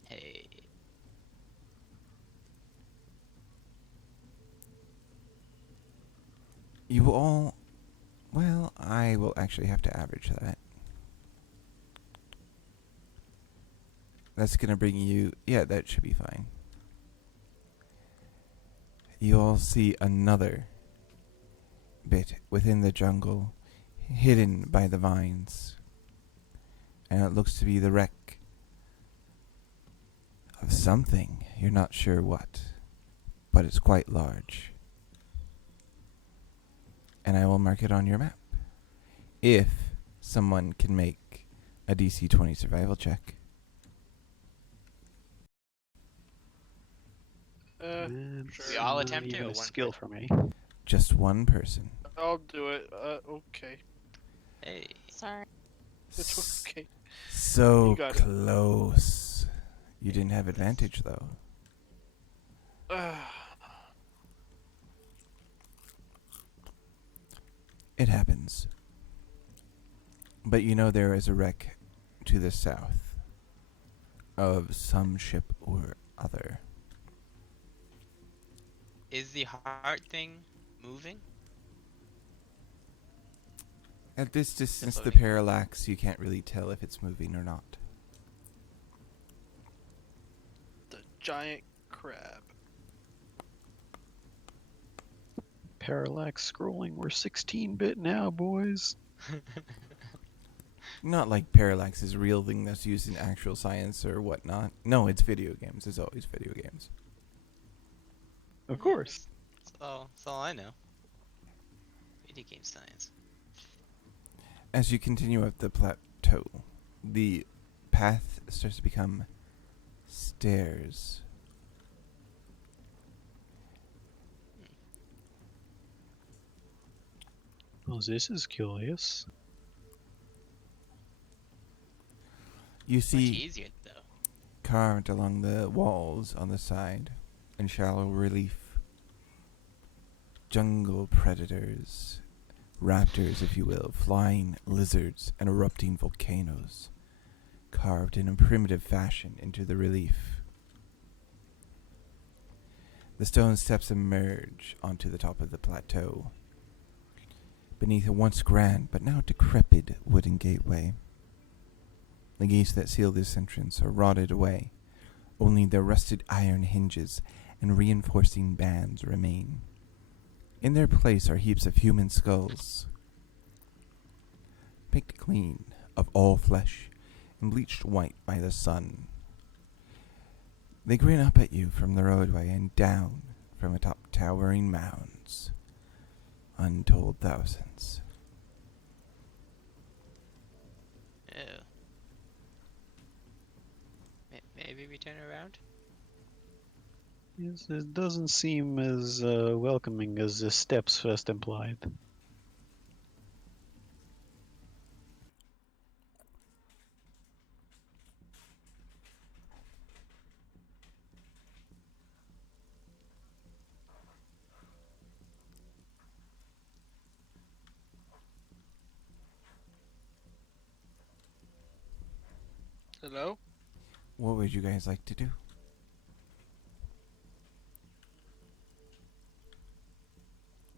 Hey. You all, well, I will actually have to average that. That's gonna bring you, yeah, that should be fine. You all see another bit within the jungle, hidden by the vines. And it looks to be the wreck of something. You're not sure what, but it's quite large. And I will mark it on your map. If someone can make a DC 20 survival check. It's We all not attempt to, even or a one skill person? for me. Just one person. I'll do it. Okay. Hey. Sorry. It's okay. So You got it. close. You didn't have advantage though. It happens. But you know there is a wreck to the south of some ship or other. Is the heart thing moving? At this distance, the floating. parallax, you can't really tell if it's moving or not. The giant crab. Parallax scrolling. We're 16-bit now, boys. Not like parallax is a real thing that's used in actual science or whatnot. No, it's video games. It's always video games. Of course. That's all I know. Video game science. As you continue up the plateau, the path starts to become stairs. Well, this is curious. You Much see easier though. carved along the walls on the side, in shallow relief, jungle predators, raptors if you will, flying lizards, and erupting volcanoes, carved in a primitive fashion into the relief. The stone steps emerge onto the top of the plateau, beneath a once grand but now decrepit wooden gateway. The gates that seal this entrance are rotted away. Only their rusted iron hinges and reinforcing bands remain. In their place are heaps of human skulls, picked clean of all flesh and bleached white by the sun. They grin up at you from the roadway and down from atop towering mounds. Untold thousands. Ew. Maybe we turn around? Yes, it doesn't seem as welcoming as the steps first implied. Hello? What would you guys like to do?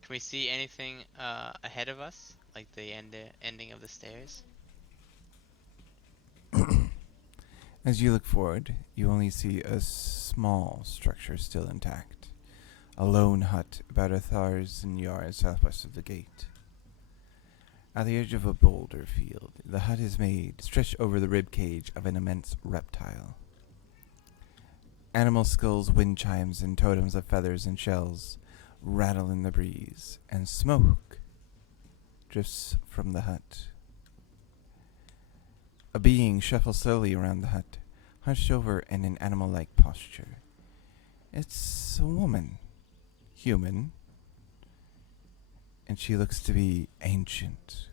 Can we see anything ahead of us? Like the ending of the stairs? As you look forward, you only see a small structure still intact. A lone hut about 1,000 yards southwest of the gate. At the edge of a boulder field, the hut is made, stretched over the rib cage of an immense reptile. Animal skulls, wind chimes, and totems of feathers and shells rattle in the breeze, and smoke drifts from the hut. A being shuffles slowly around the hut, hunched over in an animal-like posture. It's a woman. Human. And she looks to be ancient.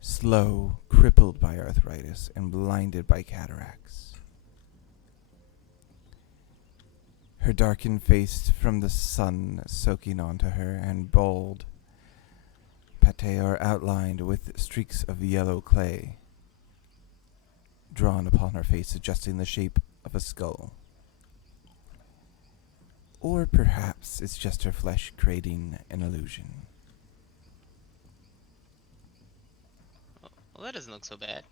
Slow, crippled by arthritis, and blinded by cataracts. Her darkened face from the sun soaking onto her, and bald pate are outlined with streaks of yellow clay drawn upon her face, suggesting the shape of a skull. Or perhaps it's just her flesh creating an illusion. Well, that doesn't look so bad.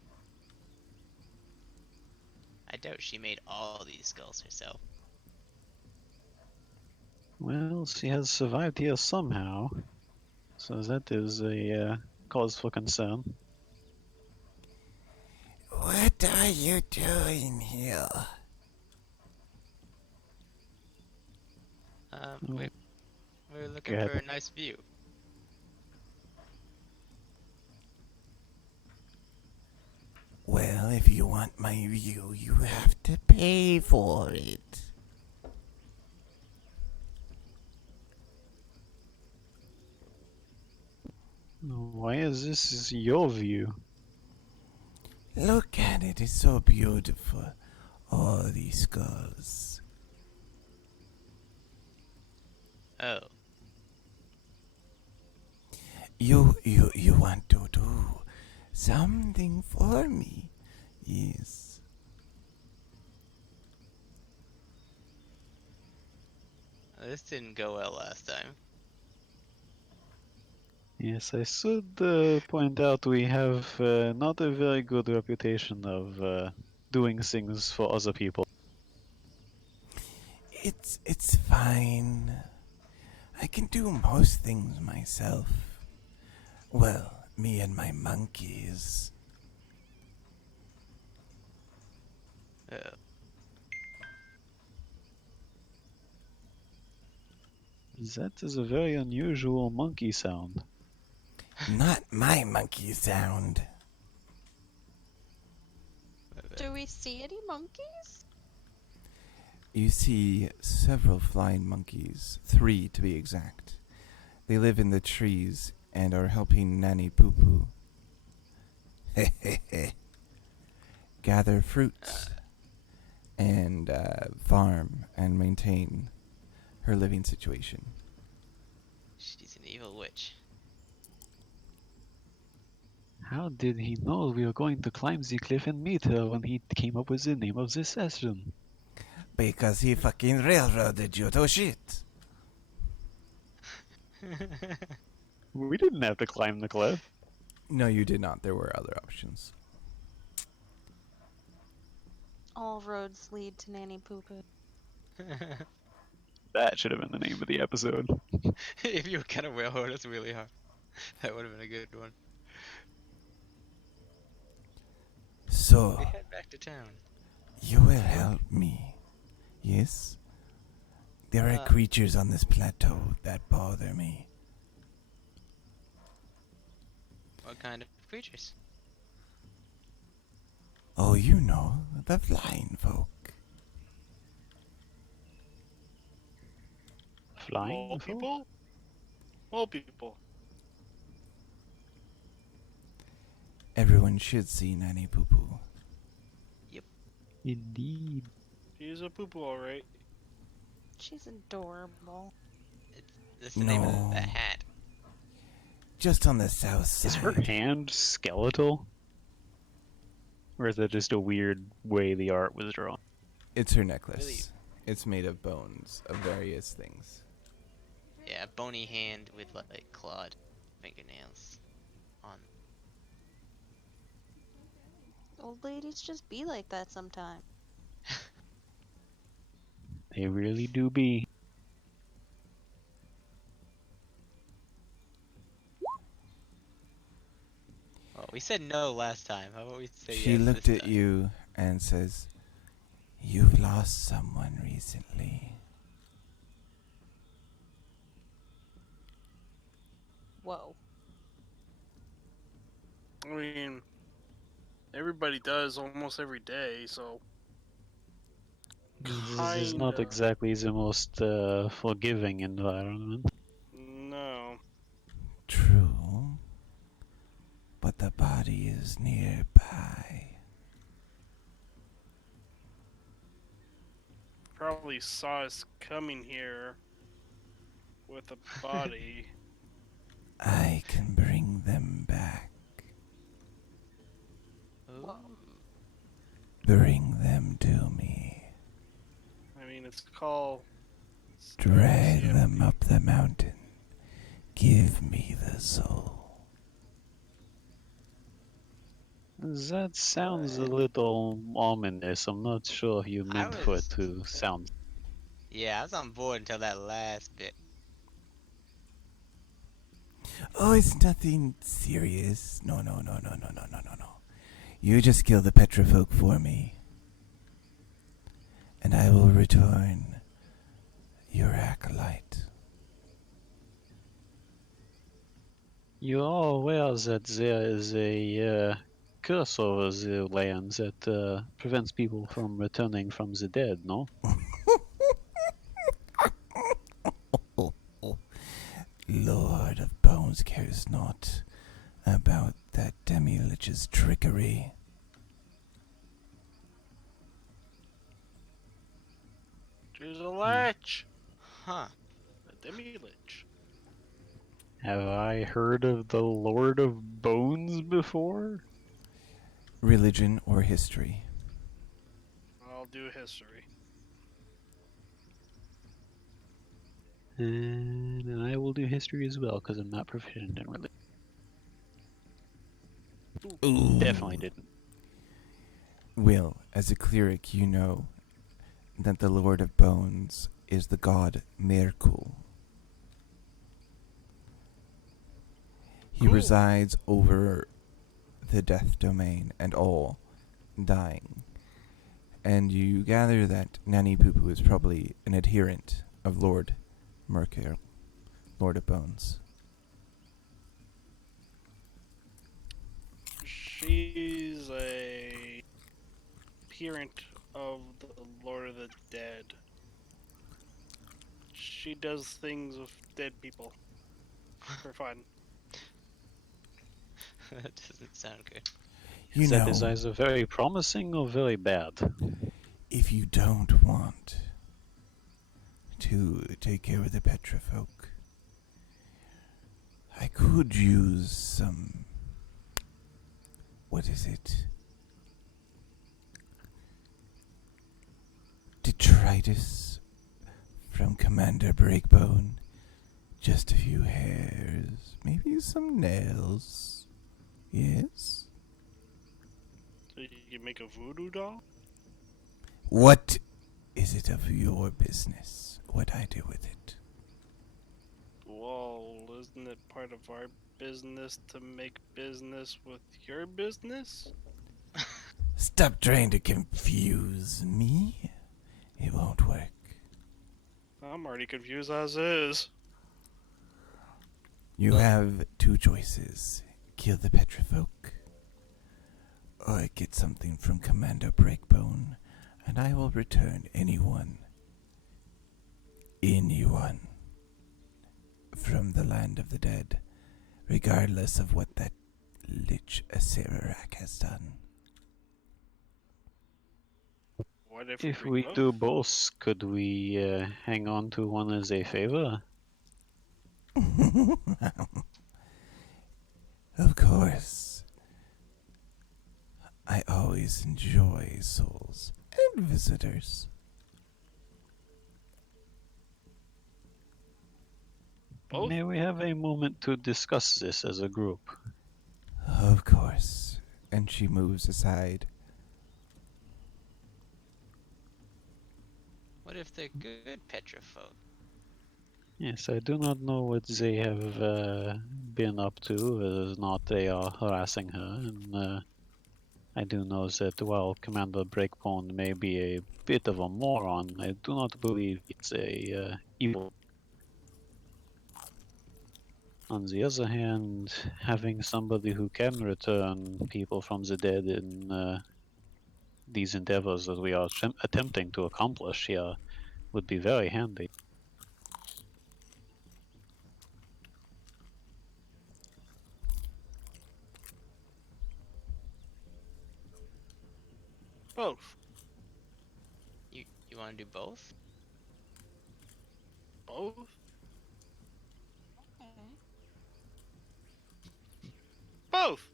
I doubt she made all these skulls herself. Well, she has survived here somehow, so that is a cause for concern. What are you doing here? We were looking Go for ahead. a nice view. Well, if you want my view, you have to pay for it. Why is this your view? Look at it, it's so beautiful. All these skulls. Oh, You want to do something for me? Yes. this didn't go well last time. Yes, I should point out we have not a very good reputation of doing things for other people. It's fine. I can do most things myself. Well, me and my monkeys. Oh, That is a very unusual monkey sound. Not my monkey sound. Do we see any monkeys? You see several flying monkeys, 3 to be exact. They live in the trees and are helping Nanny Pupu gather fruits and farm and maintain her living situation. she's an evil witch. How did he know we were going to climb the cliff and meet her when he came up with the name of this session? Because he fucking railroaded you to shit. We didn't have to climb the cliff. No, you did not. There were other options. All roads lead to Nanny Pupu. That should have been the name of the episode. If you were kind of railroad us really hard, that would have been a good one. So, We head back to town. you will help me. Yes? There are creatures on this plateau that bother me. What kind of creatures? Oh, you know, the flying folk. Flying Mole folk? people? Mole people. Everyone should see Nanny Pupu. Indeed. She's a poo-poo, alright. She's adorable. That's the name of No. the hat. Just on the south Is her side. hand skeletal? Or is that just a weird way the art was drawn? It's her necklace. Really? It's made of bones of various things. Yeah, a bony hand with like clawed fingernails on. Old ladies just be like that sometimes. They really do be. Well, we said no last time. How about we say She yes looked this at time? you and says, "You've lost someone recently." Whoa. I mean, everybody does almost every day, so. This is not Kinda. exactly the most forgiving environment. No. True. But the body is nearby. Probably saw us coming here with a body. I can bring them back. Ooh. Bring them to me. I mean, it's called. Drag them up the mountain. Give me the soul. That sounds a little ominous. I'm not sure you I meant for it was, to sound. yeah, I was on board until that last bit. Oh, it's nothing serious. No. You just kill the Petrofolk for me. And I will return your acolyte. You are aware that there is a curse over the land that prevents people from returning from the dead, no? Lord of Bones cares not about that demi-lich's trickery. There's a lich! Huh. A demi-lich. Have I heard of the Lord of Bones before? Religion or history? I'll do history. And I will do history as well because I'm not proficient in religion. Ooh. Definitely didn't. Will, as a cleric, you know that the Lord of Bones is the god Merkul. He Cool. resides over the death domain and all dying. And you gather that Nanny Pupu is probably an adherent of Lord Merkul, Lord of Bones. She's a parent of the Lord of the Dead. She does things with dead people for fun. That doesn't sound good. You That is know, either very promising or very bad. if you don't want to take care of the Petrofolk, I could use some. What is it? Detritus from Commander Breakbone. Just a few hairs, maybe some nails. Yes? So you can make a voodoo doll? What is it of your business what I do with it? Well, isn't it part of our business to make business with your business? Stop trying to confuse me. It won't work. I'm already confused as is. You have two choices. Kill the Petrofolk, or get something from Commander Breakbone, and I will return anyone from the land of the dead, regardless of what that Lich Acererak has done. What If we we both? do both, could we hang on to one as a favor? Of course. I always enjoy souls and visitors. Both? May we have a moment to discuss this as a group? Of course. And she moves aside. What if they're good Petrofolk? Yes, I do not know what they have been up to, whether or not they are harassing her, and I do know that while Commander Breakbone may be a bit of a moron, I do not believe he's a evil. On the other hand, having somebody who can return people from the dead in these endeavors that we are attempting to accomplish here would be very handy. Both. You want to do both? Both? Okay. Both!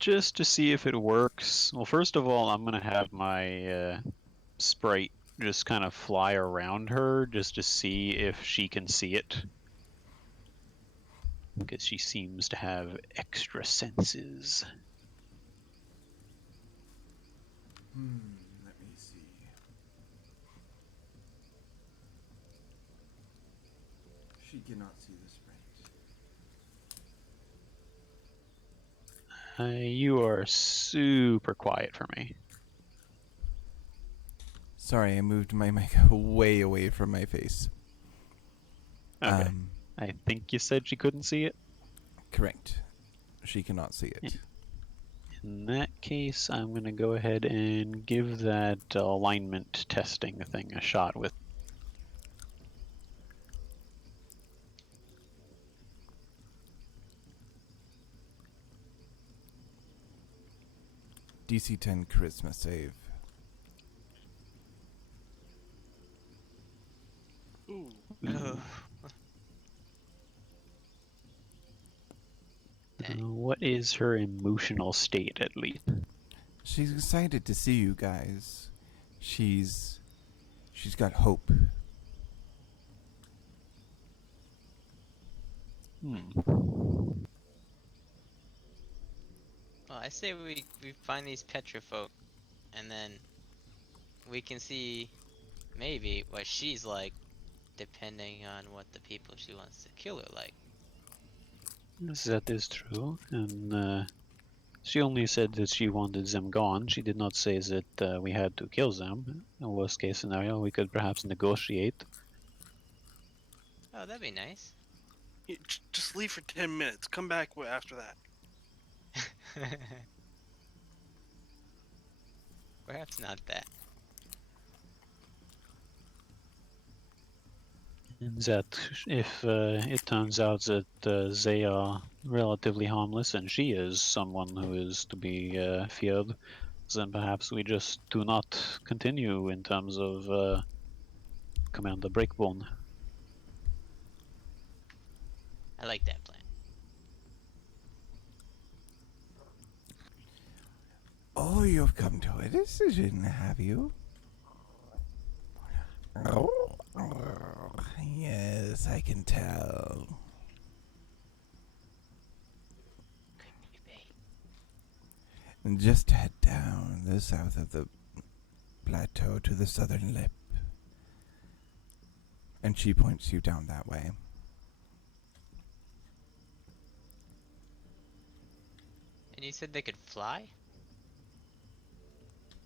Just to see if it works. Well, first of all, I'm gonna have my sprite just kind of fly around her just to see if she can see it. Because she seems to have extra senses. Let me see. She cannot see the sprite. You are super quiet for me. Sorry, I moved my mic way away from my face. Okay. I think you said she couldn't see it. Correct. She cannot see it. In that case, I'm going to go ahead and give that alignment testing thing a shot with. DC 10 charisma save. Ooh. What is her emotional state, at least? She's excited to see you guys. She's got hope. Hmm. Well, I say we find these Petrofolk, and then we can see maybe what she's like, depending on what the people she wants to kill are like. That is true, and she only said that she wanted them gone. She did not say that we had to kill them. In worst case scenario, we could perhaps negotiate. Oh, that'd be nice. Just leave for 10 minutes. Come back after that. Perhaps not that. And that if it turns out that they are relatively harmless and she is someone who is to be feared, then perhaps we just do not continue in terms of Commander Breakbone. I like that plan. Oh, you've come to a decision, have you? Oh, yes, I can tell. And just head down the south of the plateau to the southern lip. And she points you down that way. And you said they could fly?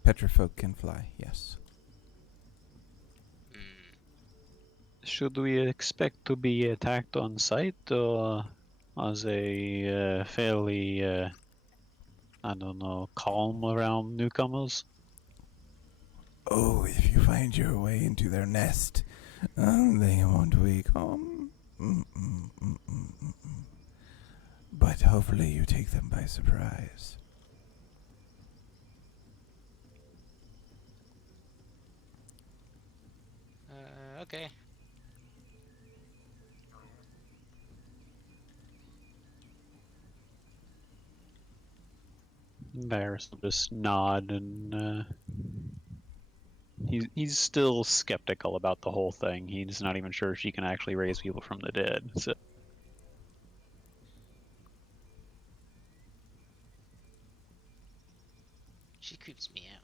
Petrofolk can fly, yes. Hmm. Should we expect to be attacked on sight, or are they fairly, I don't know, calm around newcomers? Oh, if you find your way into their nest, they won't be calm. But hopefully you take them by surprise. Okay. Varys will just nod, and he's still skeptical about the whole thing. He's not even sure she can actually raise people from the dead. So She creeps me out.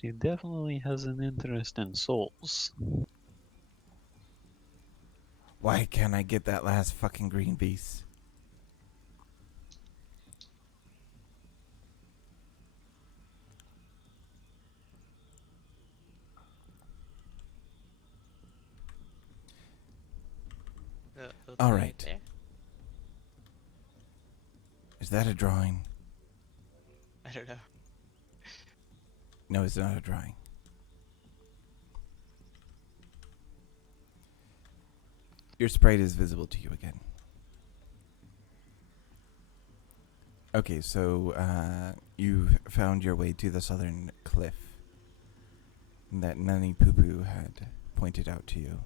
she definitely has an interest in souls. Why can't I get that last fucking green piece? All right. There. that a drawing? I don't know. No, it's not a drawing. Your sprite is visible to you again. Okay, so you've found your way to the southern cliff that Nanny Pupu had pointed out to you.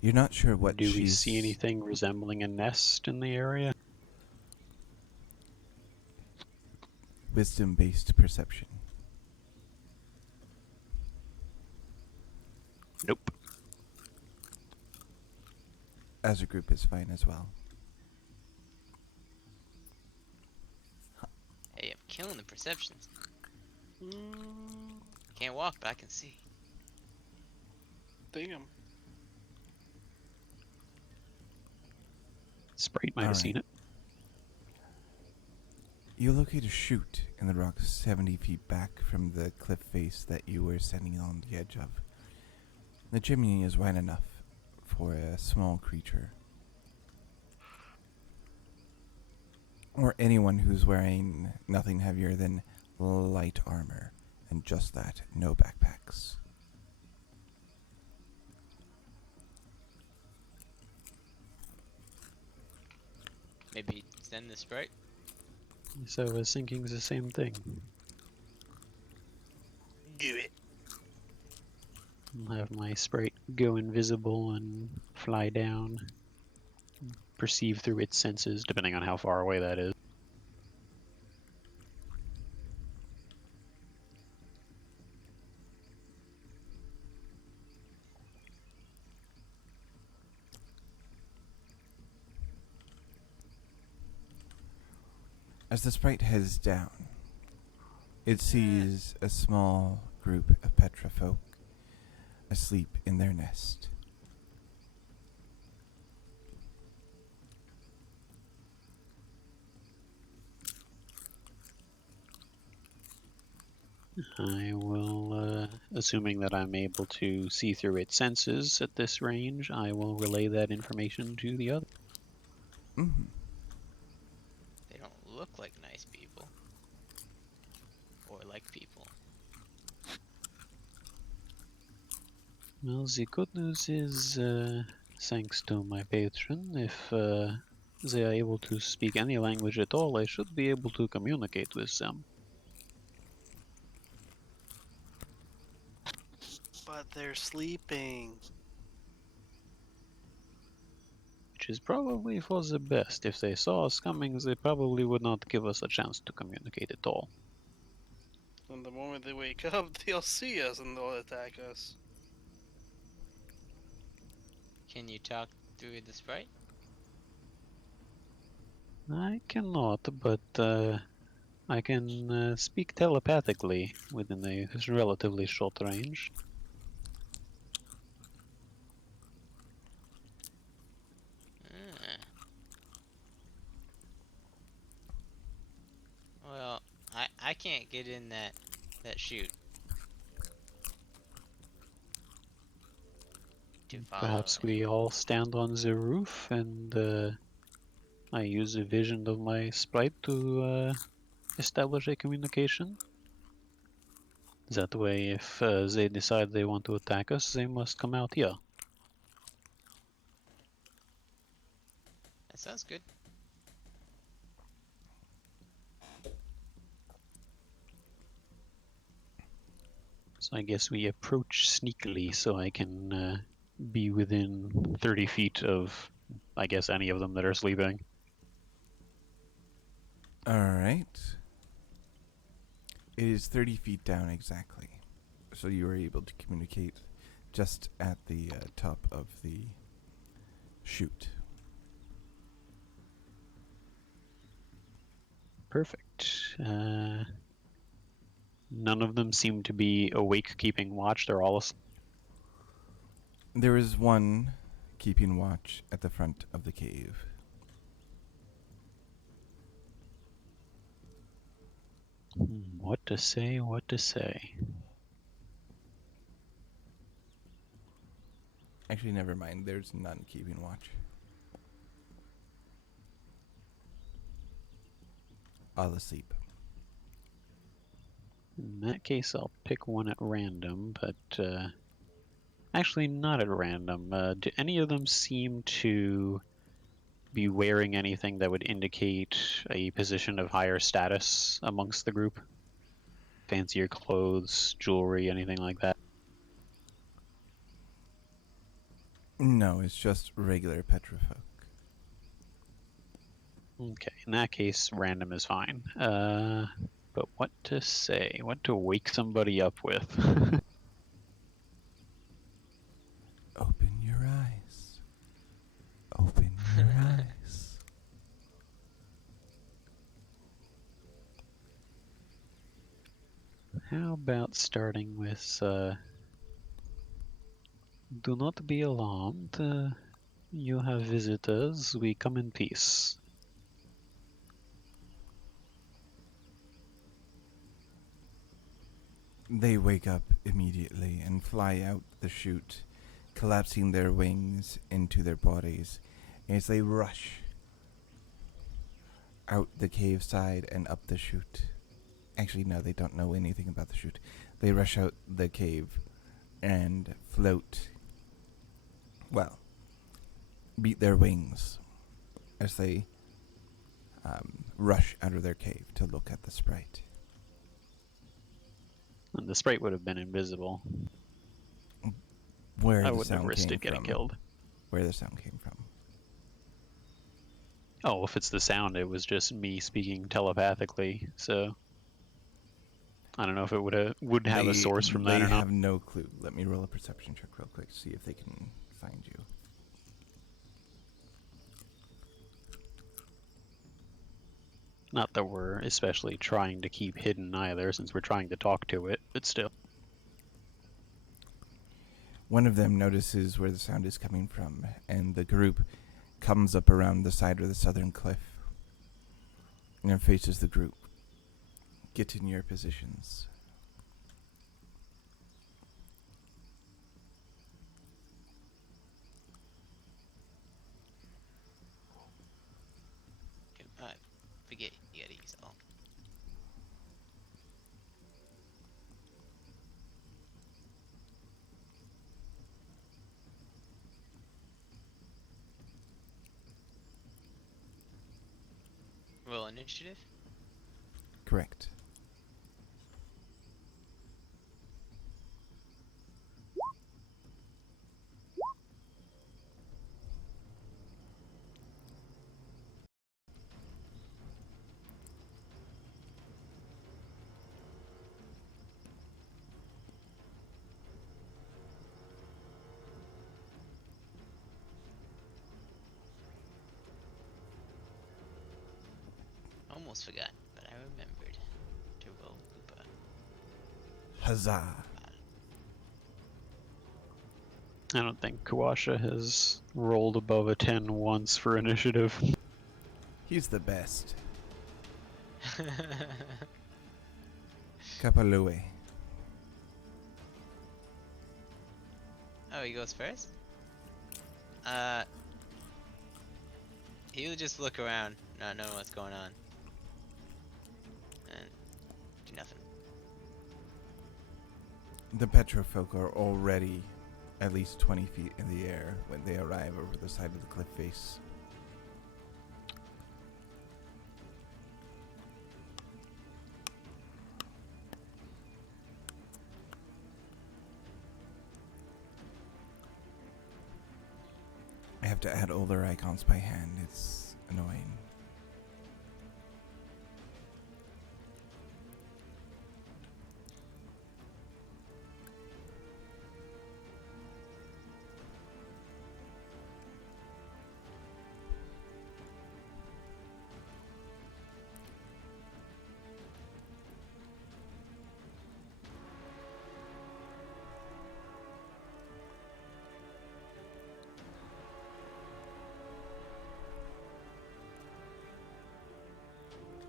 You're not sure what Do we she's... see anything resembling a nest in the area? Wisdom-based perception. Nope. As a group is fine as well. Hey, I'm killing the perceptions. Mm, Can't walk, but I can see. damn. Sprite might have seen it. You locate a chute in the rocks 70 feet back from the cliff face that you were standing on the edge of. The chimney is wide enough for a small creature, or anyone who's wearing nothing heavier than light armor, and just that, no backpacks. Maybe send the sprite. So I was thinking the same thing. Do it. I'll have my sprite go invisible and fly down. Perceive through its senses, depending on how far away that is. As the sprite heads down, it sees a small group of Petra folk asleep in their nest. I will, assuming that I'm able to see through its senses at this range, I will relay that information to the other. Mm-hmm. They don't look like nice people. Or like people. Well, the good news is, thanks to my patron, if they are able to speak any language at all, I should be able to communicate with them. But they're sleeping. Which is probably for the best. If they saw us coming, they probably would not give us a chance to communicate at all. And the moment they wake up, they'll see us and they'll attack us. Can you talk through the sprite? I cannot, but I can speak telepathically within a relatively short range. Ah. Well, I can't get in that chute. To follow Perhaps it. we all stand on the roof and I use the vision of my sprite to establish a communication. That way, if they decide they want to attack us, they must come out here. That sounds good. So I guess we approach sneakily so I can be within 30 feet of, I guess, any of them that are sleeping. Alright. It is 30 feet down exactly. So you are able to communicate just at the top of the chute. Perfect. None of them seem to be awake keeping watch. They're all asleep. There is one keeping watch at the front of the cave. What to say, what to say. Actually, never mind. There's none keeping watch. All asleep. In that case, I'll pick one at random, but actually not at random. Do any of them seem to be wearing anything that would indicate a position of higher status amongst the group? Fancier clothes, jewelry, anything like that? No, it's just regular petrofolk. Okay, in that case, random is fine. But what to say? What to wake somebody up with? Open your eyes. Open your eyes. How about starting with, do not be alarmed. You have visitors. We come in peace. They wake up immediately and fly out the chute, collapsing their wings into their bodies as they rush out the cave side and up the chute. Actually, no, they don't know anything about the chute. They rush out the cave and float. Well, beat their wings as they rush out of their cave to look at the sprite. And the sprite would have been invisible. Where I the wouldn't have sound risked came it getting from. killed. Where the sound came from. Oh, if it's the sound, it was just me speaking telepathically. So I don't know if it would have a source from that or They not. have no clue. Let me roll a perception check real quick, see if they can find you. Not that we're especially trying to keep hidden either, since we're trying to talk to it, but still. One of them notices where the sound is coming from, and the group comes up around the side of the southern cliff and faces the group. Get in your positions. Forget Yetis. Oh. Roll initiative. Correct. Almost forgot, but I remembered to roll Upa. Huzzah! I don't think Kawasha has rolled above a 10 once for initiative. He's the best. Kapalue. Oh, he goes first? He'll just look around, not knowing what's going on. And do nothing. The petrofolk are already at least 20 feet in the air when they arrive over the side of the cliff face. I have to add all their icons by hand. It's annoying.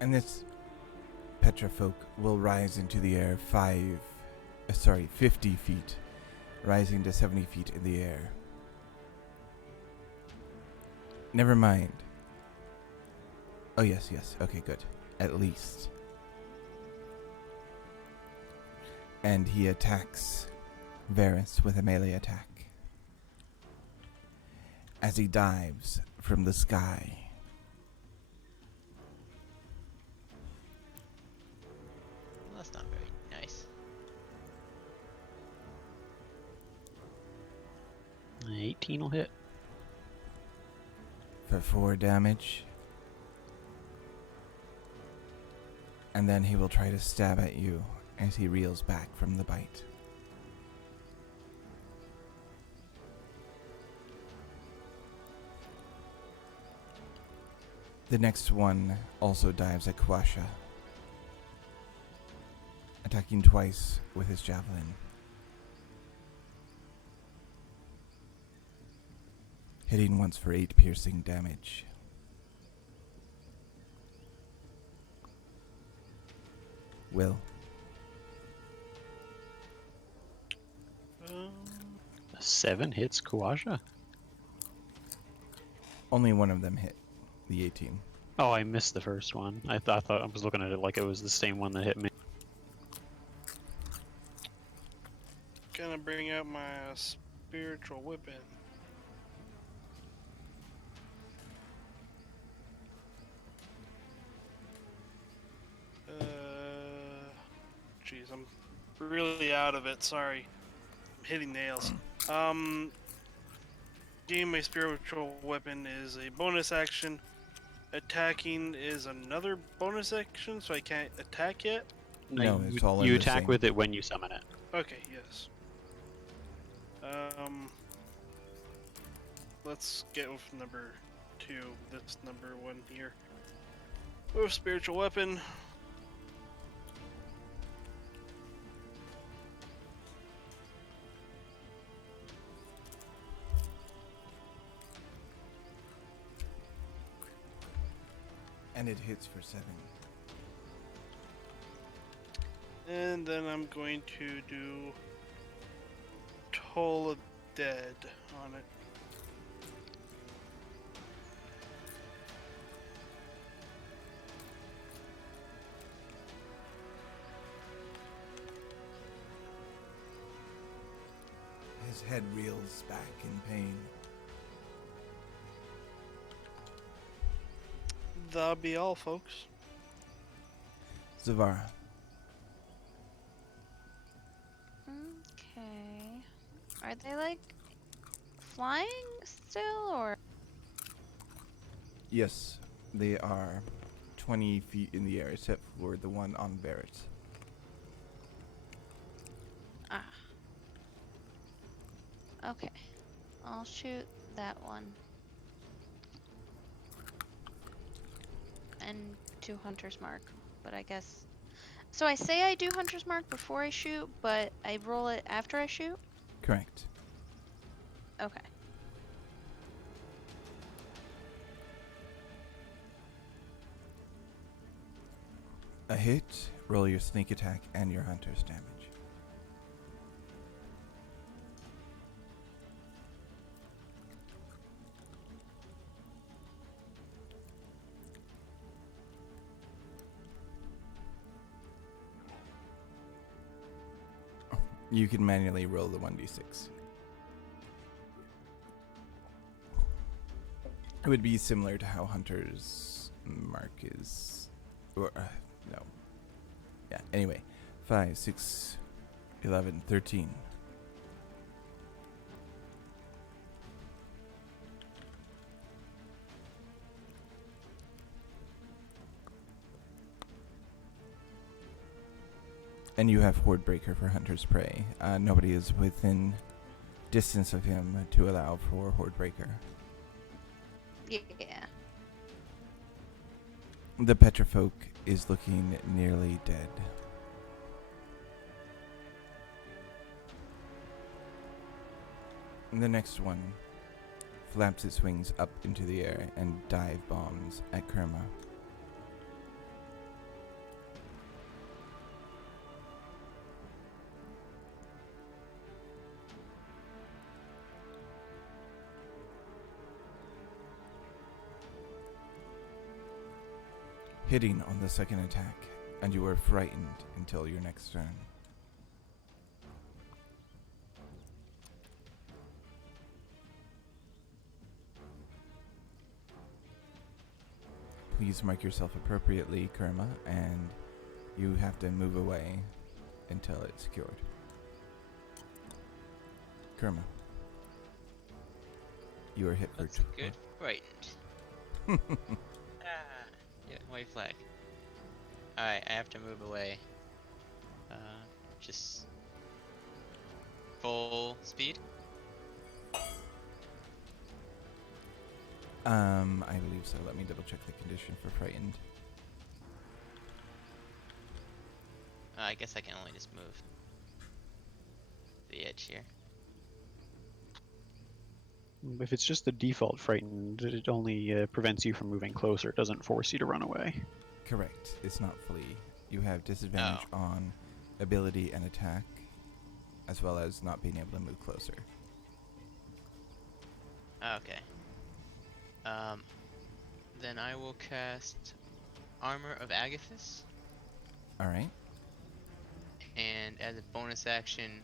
And this petrofolk will rise into the air 50 feet, rising to 70 feet in the air. Never mind. Oh, yes, yes. Okay, good. At least. And he attacks Varys with a melee attack. As he dives from the sky. Well, that's not very nice. 18 will hit. For 4 damage. And then he will try to stab at you as he reels back from the bite. The next one also dives at Kwasha, attacking twice with his javelin. Hitting once for 8 piercing damage. Will. 7 hits Kawaja. Only one of them hit. The 18. Oh, I missed the first one. I thought I was looking at it like it was the same one that hit me. Gonna bring out my spiritual weapon. Jeez, I'm really out of it. Sorry, I'm hitting nails. Getting my spiritual weapon is a bonus action. Attacking is another bonus action, so I can't attack yet. No, it's all in You the attack same. with it when you summon it. Okay, yes. Let's get with number 2. This number 1 here. With spiritual weapon. And it hits for 7. And then I'm going to do Toll of Dead on it. His head reels back in pain. That'll be all, folks. Zavara. Okay. Are they like flying still, or? Yes, they are 20 feet in the air, except for the one on Barrett. Ah. Okay. I'll shoot that one. And do Hunter's Mark, but I guess. So I say I do Hunter's Mark before I shoot, but I roll it after I shoot? Correct. Okay. A hit, roll your sneak attack and your hunter's damage. You can manually roll the 1d6. It would be similar to how Hunter's Mark is. Or, no. Yeah, anyway. 5, 6, 11, 13. And you have Horde Breaker for Hunter's Prey. Nobody is within distance of him to allow for Horde Breaker. Yeah. The Petrifolk is looking nearly dead. And the next one flaps its wings up into the air and dive bombs at Kerma. hitting on the second attack, and you are frightened until your next turn. Please mark yourself appropriately, Kerma, and you have to move away until it's secured. Kerma. You are hit for That's good. Frightened. Ah, yeah, white flag. Alright, I have to move away. Just full speed. I believe so. Let me double check the condition for frightened. I guess I can only just move the edge here. If it's just the default frightened, it only prevents you from moving closer. It doesn't force you to run away. Correct. It's not flee. You have disadvantage on ability and attack, as well as not being able to move closer. Okay. Then I will cast Armor of Agathis, Alright. and as a bonus action,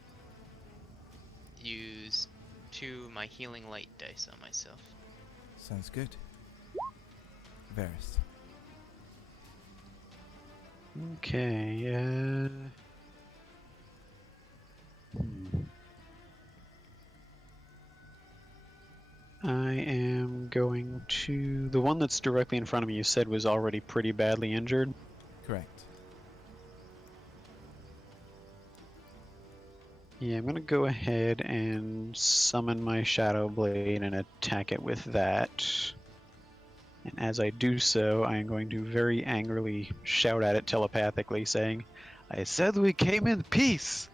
use 2 of my healing light dice on myself. Sounds good. Varys. Okay, I am going to... The one that's directly in front of me you said was already pretty badly injured. Correct. Yeah, I'm going to go ahead and summon my Shadow Blade and attack it with that. And as I do so, I am going to very angrily shout at it telepathically, saying, "I said we came in peace!"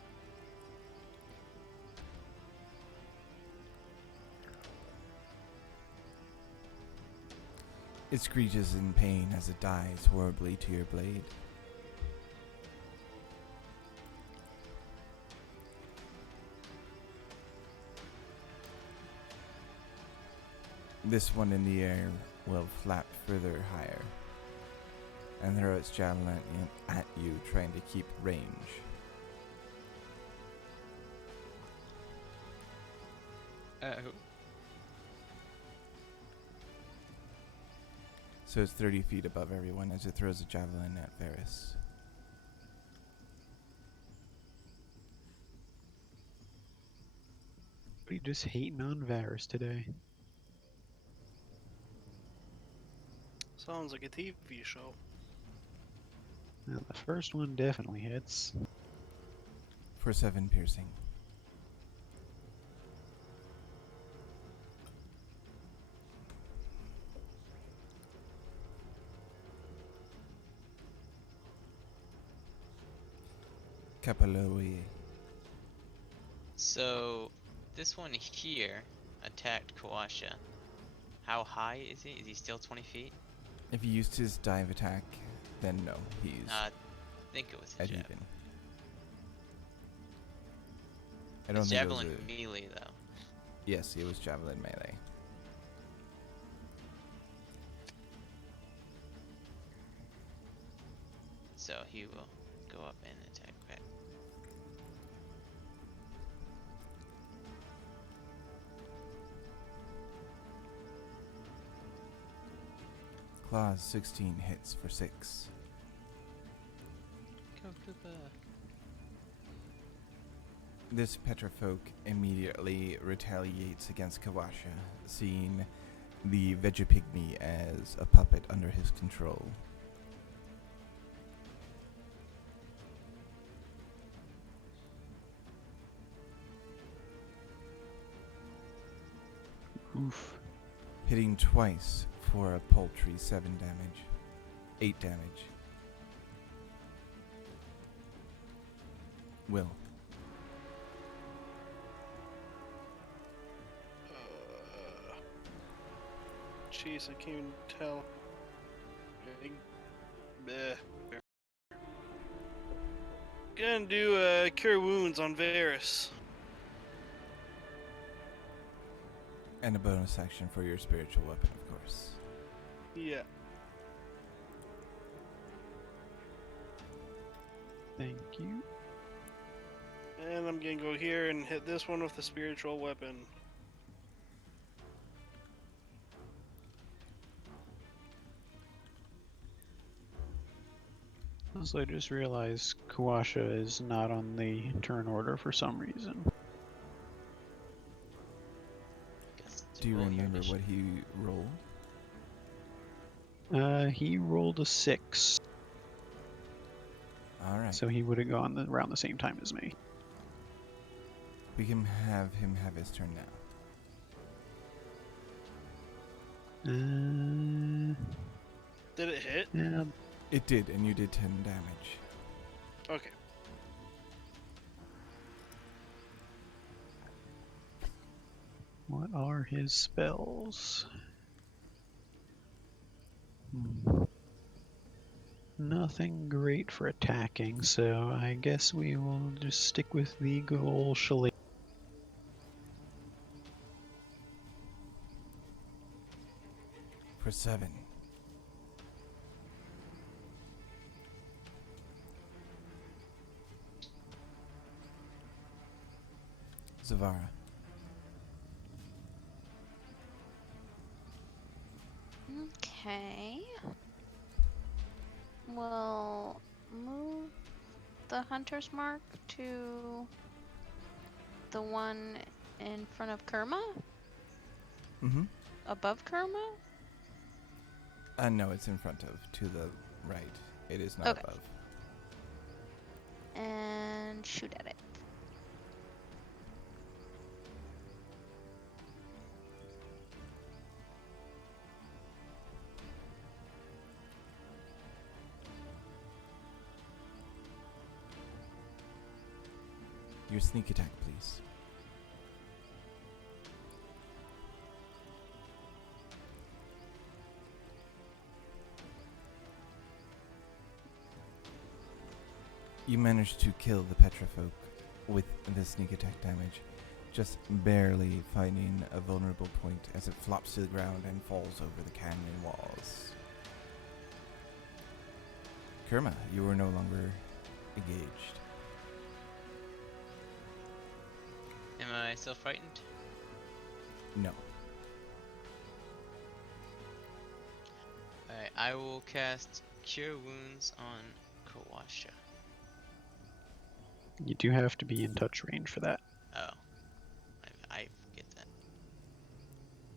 It screeches in pain as it dies horribly to your blade. This one in the air will flap further higher and throw its javelin at you, trying to keep range. Oh. So it's 30 feet above everyone as it throws a javelin at Varys. What are you just hating on Varys today? Sounds like a TV show. Well, the first one definitely hits. For 7 piercing. Kapaloi. So, this one here attacked Kawasha. How high is he? Is he still 20 feet? If he used his dive attack, then no, he's I think it was a at javelin. even. I don't It's think javelin it was melee though. Yes, it was javelin melee. So he will go up and attack back. Claws 16 hits for 6. Go Pupa. This Petrafolk immediately retaliates against Kawasha, seeing the Vegapygmy as a puppet under his control. Oof. Hitting twice for a paltry 7 damage. 8 damage. Will. Jeez, I can't even tell. Bleh. Gonna do cure wounds on Varys. And a bonus action for your spiritual weapon, of course. Yeah. Thank you. And I'm gonna go here and hit this one with the spiritual weapon. Also, I just realized Kawasha is not on the turn order for some reason. Guess it's Do you roll your remember what initiative. he rolled? He rolled a 6, All right. so he would have gone around the same time as me. We can have him have his turn now. Did it hit? Yeah, It did, and you did 10 damage. Okay. what are his spells? Nothing great for attacking, so I guess we will just stick with the good old shillelagh. For 7. Zavara. Okay. We'll move the hunter's mark to the one in front of Kerma? Mm-hmm. Above Kerma? No, it's in front of, to the right. It is not Okay. above. And shoot at it. Your sneak attack, please. You managed to kill the Petrofolk with the sneak attack damage, just barely finding a vulnerable point as it flops to the ground and falls over the canyon walls. Kerma, you are no longer engaged. Am I still frightened? No. Alright, I will cast Cure Wounds on Kawasha. You do have to be in touch range for that. Oh. I forget that.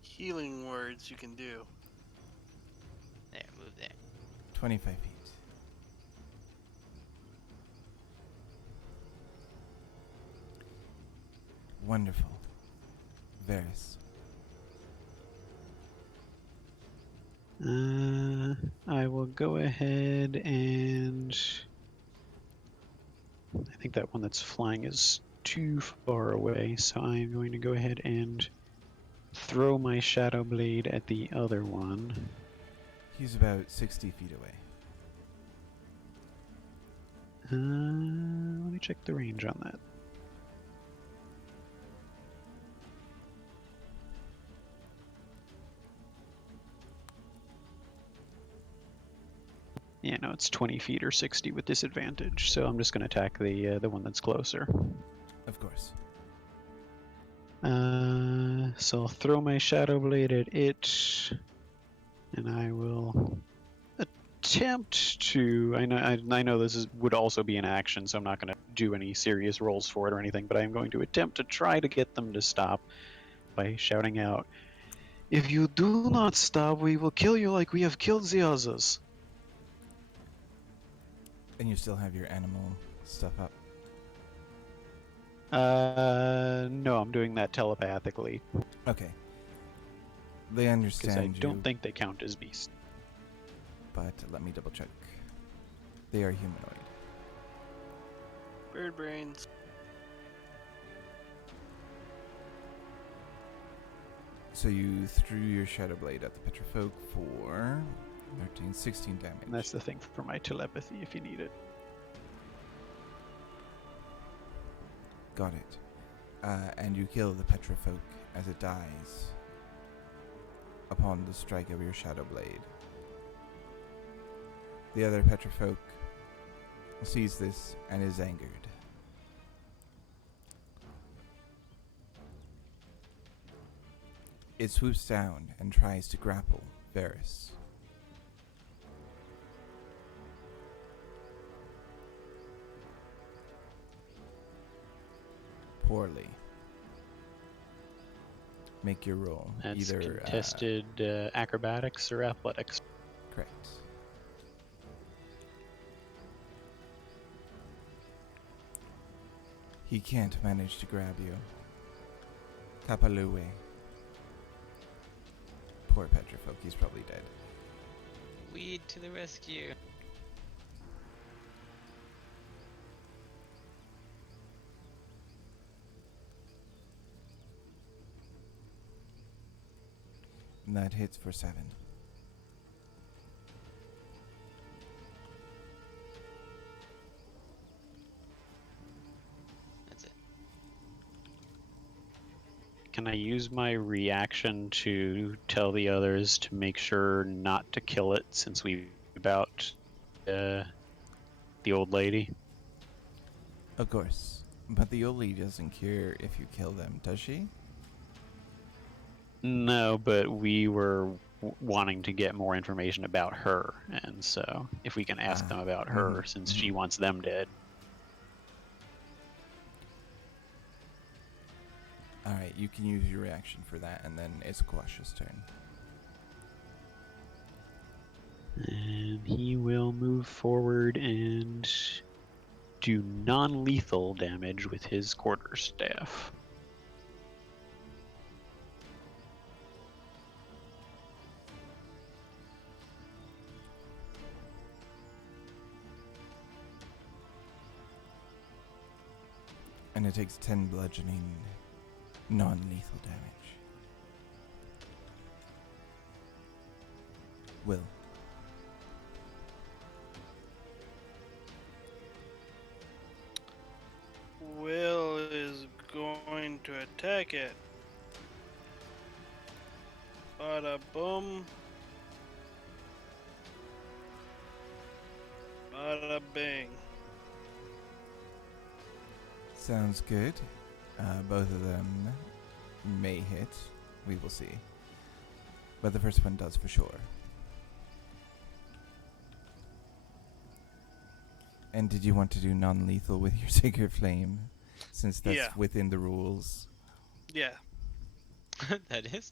Healing words you can do. There, move there. 25 feet. Wonderful. Varys. I will go ahead and... I think that one that's flying is too far away, so I'm going to go ahead and throw my Shadow Blade at the other one. He's about 60 feet away. Let me check the range on that. Yeah, no, it's 20 feet or 60 with disadvantage, so I'm just going to attack the one that's closer. Of course. So I'll throw my Shadow Blade at it, and I will attempt to. I know this would also be an action, so I'm not going to do any serious rolls for it or anything. But I'm going to attempt to try to get them to stop by shouting out, "If you do not stop, we will kill you like we have killed the others." And you still have your animal stuff up. No, I'm doing that telepathically Okay. They because understand I you, don't think they count as beasts. but let me double check. They are humanoid. Bird brains. So you threw your Shadow Blade at the Petrofolk for 13, 16 damage. And that's the thing for my telepathy if you need it. Got it. And you kill the Petrofolk as it dies upon the strike of your Shadow Blade. The other Petrofolk sees this and is angered. It swoops down and tries to grapple Varys. Poorly. Make your roll. That's Either contested acrobatics or athletics. correct. He can't manage to grab you. Kapalue. Poor Petrifolk, he's probably dead. Weed to the rescue. And that hits for 7. That's it. Can I use my reaction to tell the others to make sure not to kill it since we about the old lady? Of course. But the old lady doesn't care if you kill them, does she? No, but we were wanting to get more information about her, and so if we can ask them about her since she wants them dead. Alright, you can use your reaction for that, and then it's Quash's turn. And he will move forward and do non-lethal damage with his quarterstaff. And it takes 10 bludgeoning, non-lethal damage. Will. Will is going to attack it. Bada boom. Bada bang. Sounds good. Both of them may hit. We will see. But the first one does for sure. And did you want to do non-lethal with your Sacred Flame? Since that's Yeah. within the rules. Yeah. That is.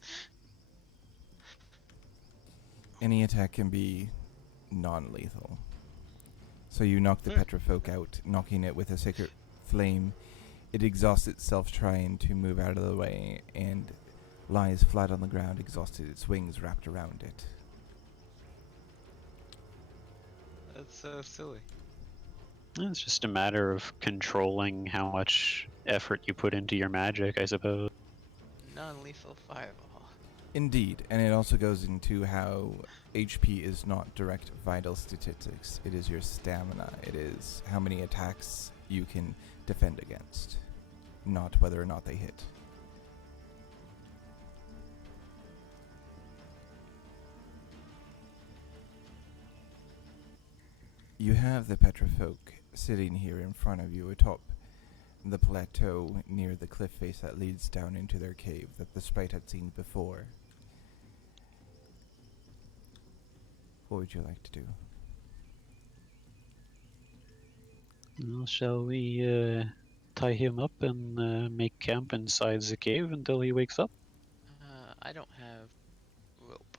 Any attack can be non-lethal. So you knock the Petrifolk out, knocking it with a Sacred Flame. It exhausts itself trying to move out of the way and lies flat on the ground, exhausted, its wings wrapped around it. That's so silly. It's just a matter of controlling how much effort you put into your magic, I suppose. Non-lethal fireball. Indeed, and it also goes into how HP is not direct vital statistics. It is your stamina. It is how many attacks you can defend against, not whether or not they hit. You have the Petrifolk sitting here in front of you atop the plateau near the cliff face that leads down into their cave that the sprite had seen before. What would you like to do? Well, shall we tie him up and make camp inside the cave until he wakes up? I don't have rope.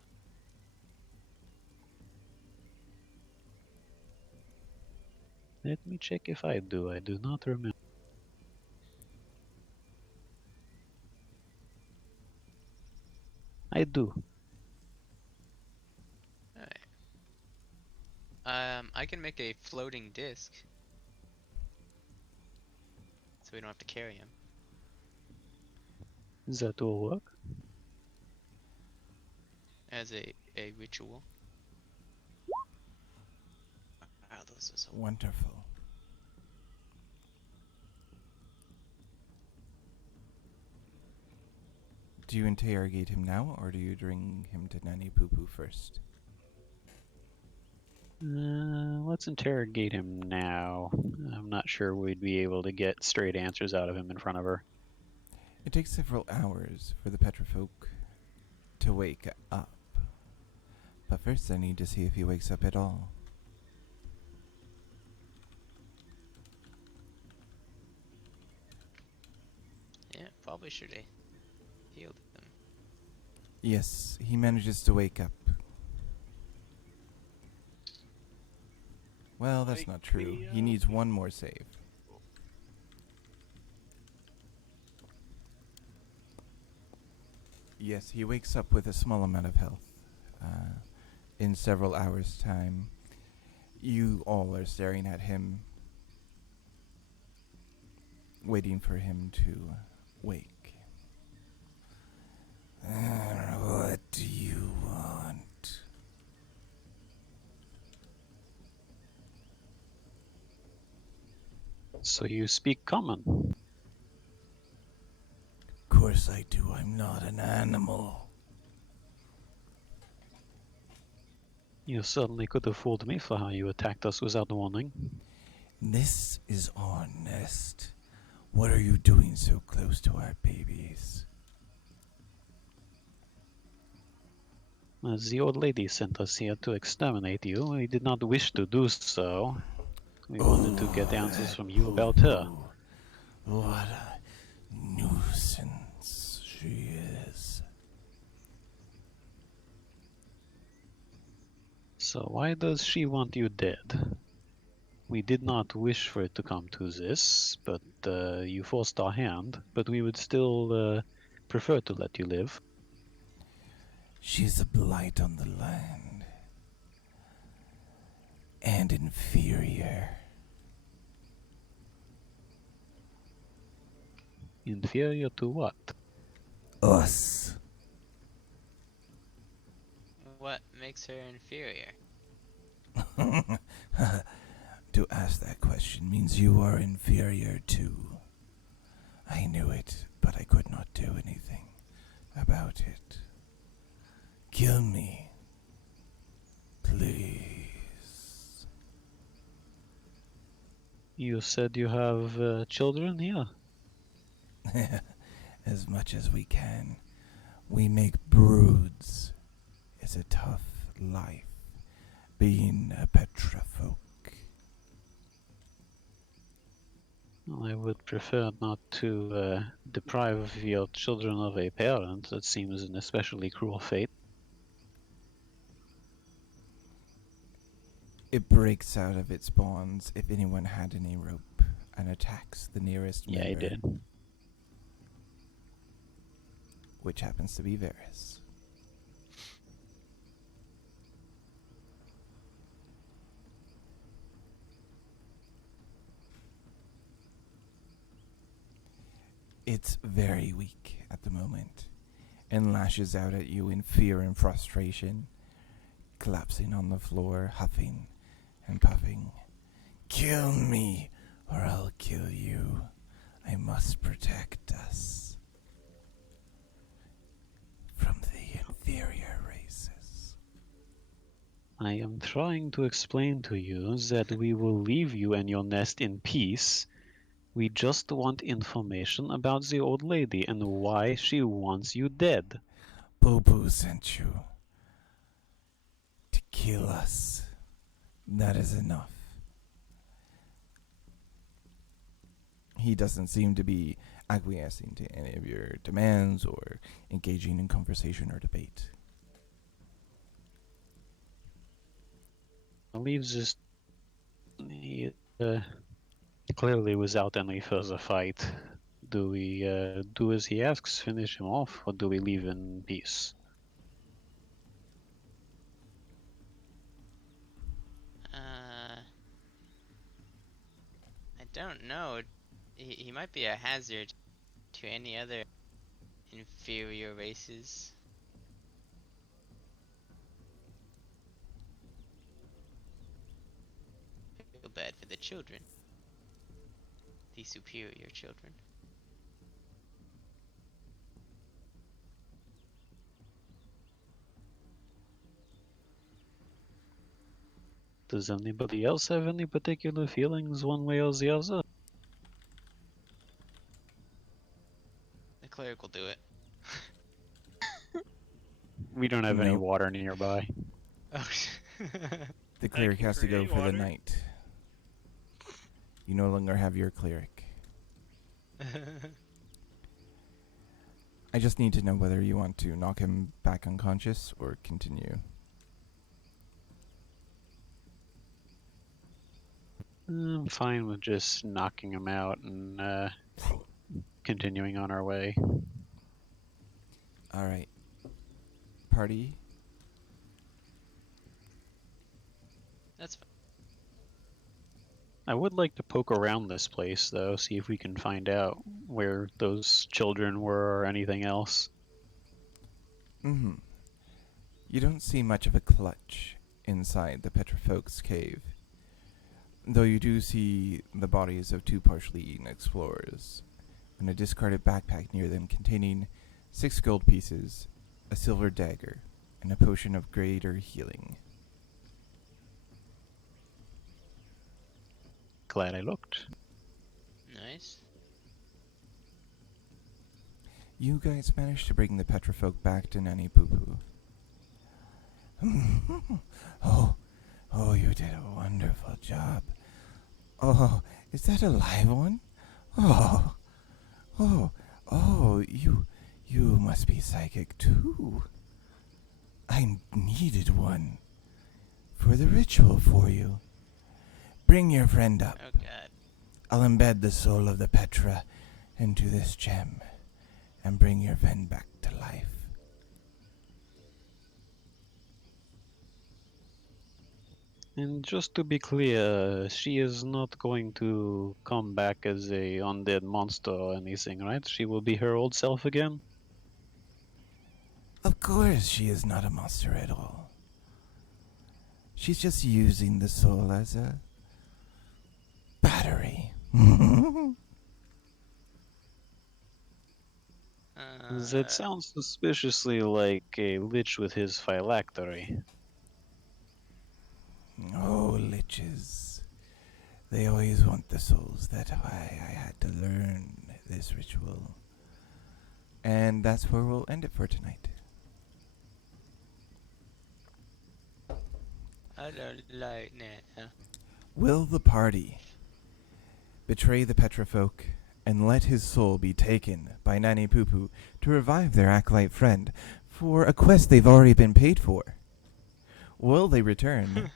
Let me check if I do. I do not remember. I do. Alright. I can make a floating disc. So we don't have to carry him. Does that all work? As a ritual. Wow, those are so Wonderful. Do you interrogate him now, or do you bring him to Nanny Pupu first? Let's interrogate him now. I'm not sure we'd be able to get straight answers out of him in front of her. It takes several hours for the Petrifolk to wake up. But first I need to see if he wakes up at all. Yeah, probably should have healed them. Yes, he manages to wake up. Well, that's Wake not true. me He up. needs one more save. Yes, he wakes up with a small amount of health. In several hours' time, you all are staring at him, waiting for him to wake. What do you want? So you speak common. Of course I do. I'm not an animal. You certainly could have fooled me for how you attacked us without warning. This is our nest. What are you doing so close to our babies? As the old lady sent us here to exterminate you, we did not wish to do so. We wanted to get answers from you about her. What a nuisance she is. So why does she want you dead? We did not wish for it to come to this, but you forced our hand, but we would still prefer to let you live. She's a blight on the land. And inferior. Inferior to what? Us. What makes her inferior? To ask that question means you are inferior too. I knew it, but I could not do anything about it. Kill me. Please. You said you have children here? As much as we can. We make broods. It's a tough life, being a Petrifolk. I would prefer not to deprive your children of a parent. That seems an especially cruel fate. It breaks out of its bonds if anyone had any rope and attacks the nearest Yeah, member, I did. which happens to be Varys. It's very weak at the moment and lashes out at you in fear and frustration, collapsing on the floor, huffing and puffing. Kill me, or I'll kill you. I must protect us from the inferior races. I am trying to explain to you that we will leave you and your nest in peace. We just want information about the old lady and why she wants you dead. Pupu sent you to kill us. That is enough. He doesn't seem to be acquiescing to any of your demands or engaging in conversation or debate. Leaves us clearly without any further fight. Do we do as he asks, finish him off, or do we leave in peace? I don't know. He might be a hazard to any other inferior races. I feel bad for the children. The superior children. Does anybody else have any particular feelings one way or the other? The cleric will do it. We don't have any Nope. water nearby. Oh, The I cleric can has to go create for the water. night. You no longer have your cleric. I just need to know whether you want to knock him back unconscious or continue. I'm fine with just knocking him out and continuing on our way. Alright. Party? That's fine. I would like to poke around this place, though, see if we can find out where those children were or anything else. Mm-hmm. You don't see much of a clutch inside the Petrifolk's cave, though you do see the bodies of two partially eaten explorers, and a discarded backpack near them containing 6 gold pieces, a silver dagger, and a potion of greater healing. Glad I looked. Nice. You guys managed to bring the Petrifolk back to Nanny Pupu. Oh, you did a wonderful job. Oh, is that a live one? Oh, you must be psychic too. I needed one for the ritual for you. Bring your friend up. Oh god. I'll embed the soul of the Petra into this gem and bring your friend back to life. And just to be clear, she is not going to come back as a undead monster or anything, right? She will be her old self again? Of course she is not a monster at all. She's just using the soul as a battery. That sounds suspiciously like a lich with his phylactery. Oh, liches. They always want the souls. That's why I had to learn this ritual. And that's where we'll end it for tonight. I don't like that. Will the party betray the Petrifolk and let his soul be taken by Nanny Pupu to revive their acolyte friend for a quest they've already been paid for? Will they return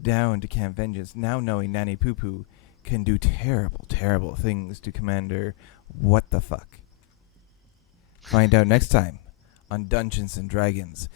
down to Camp Vengeance now knowing Nanny Pupu can do terrible, terrible things to Commander What the Fuck? Find out next time on Dungeons and Dragons.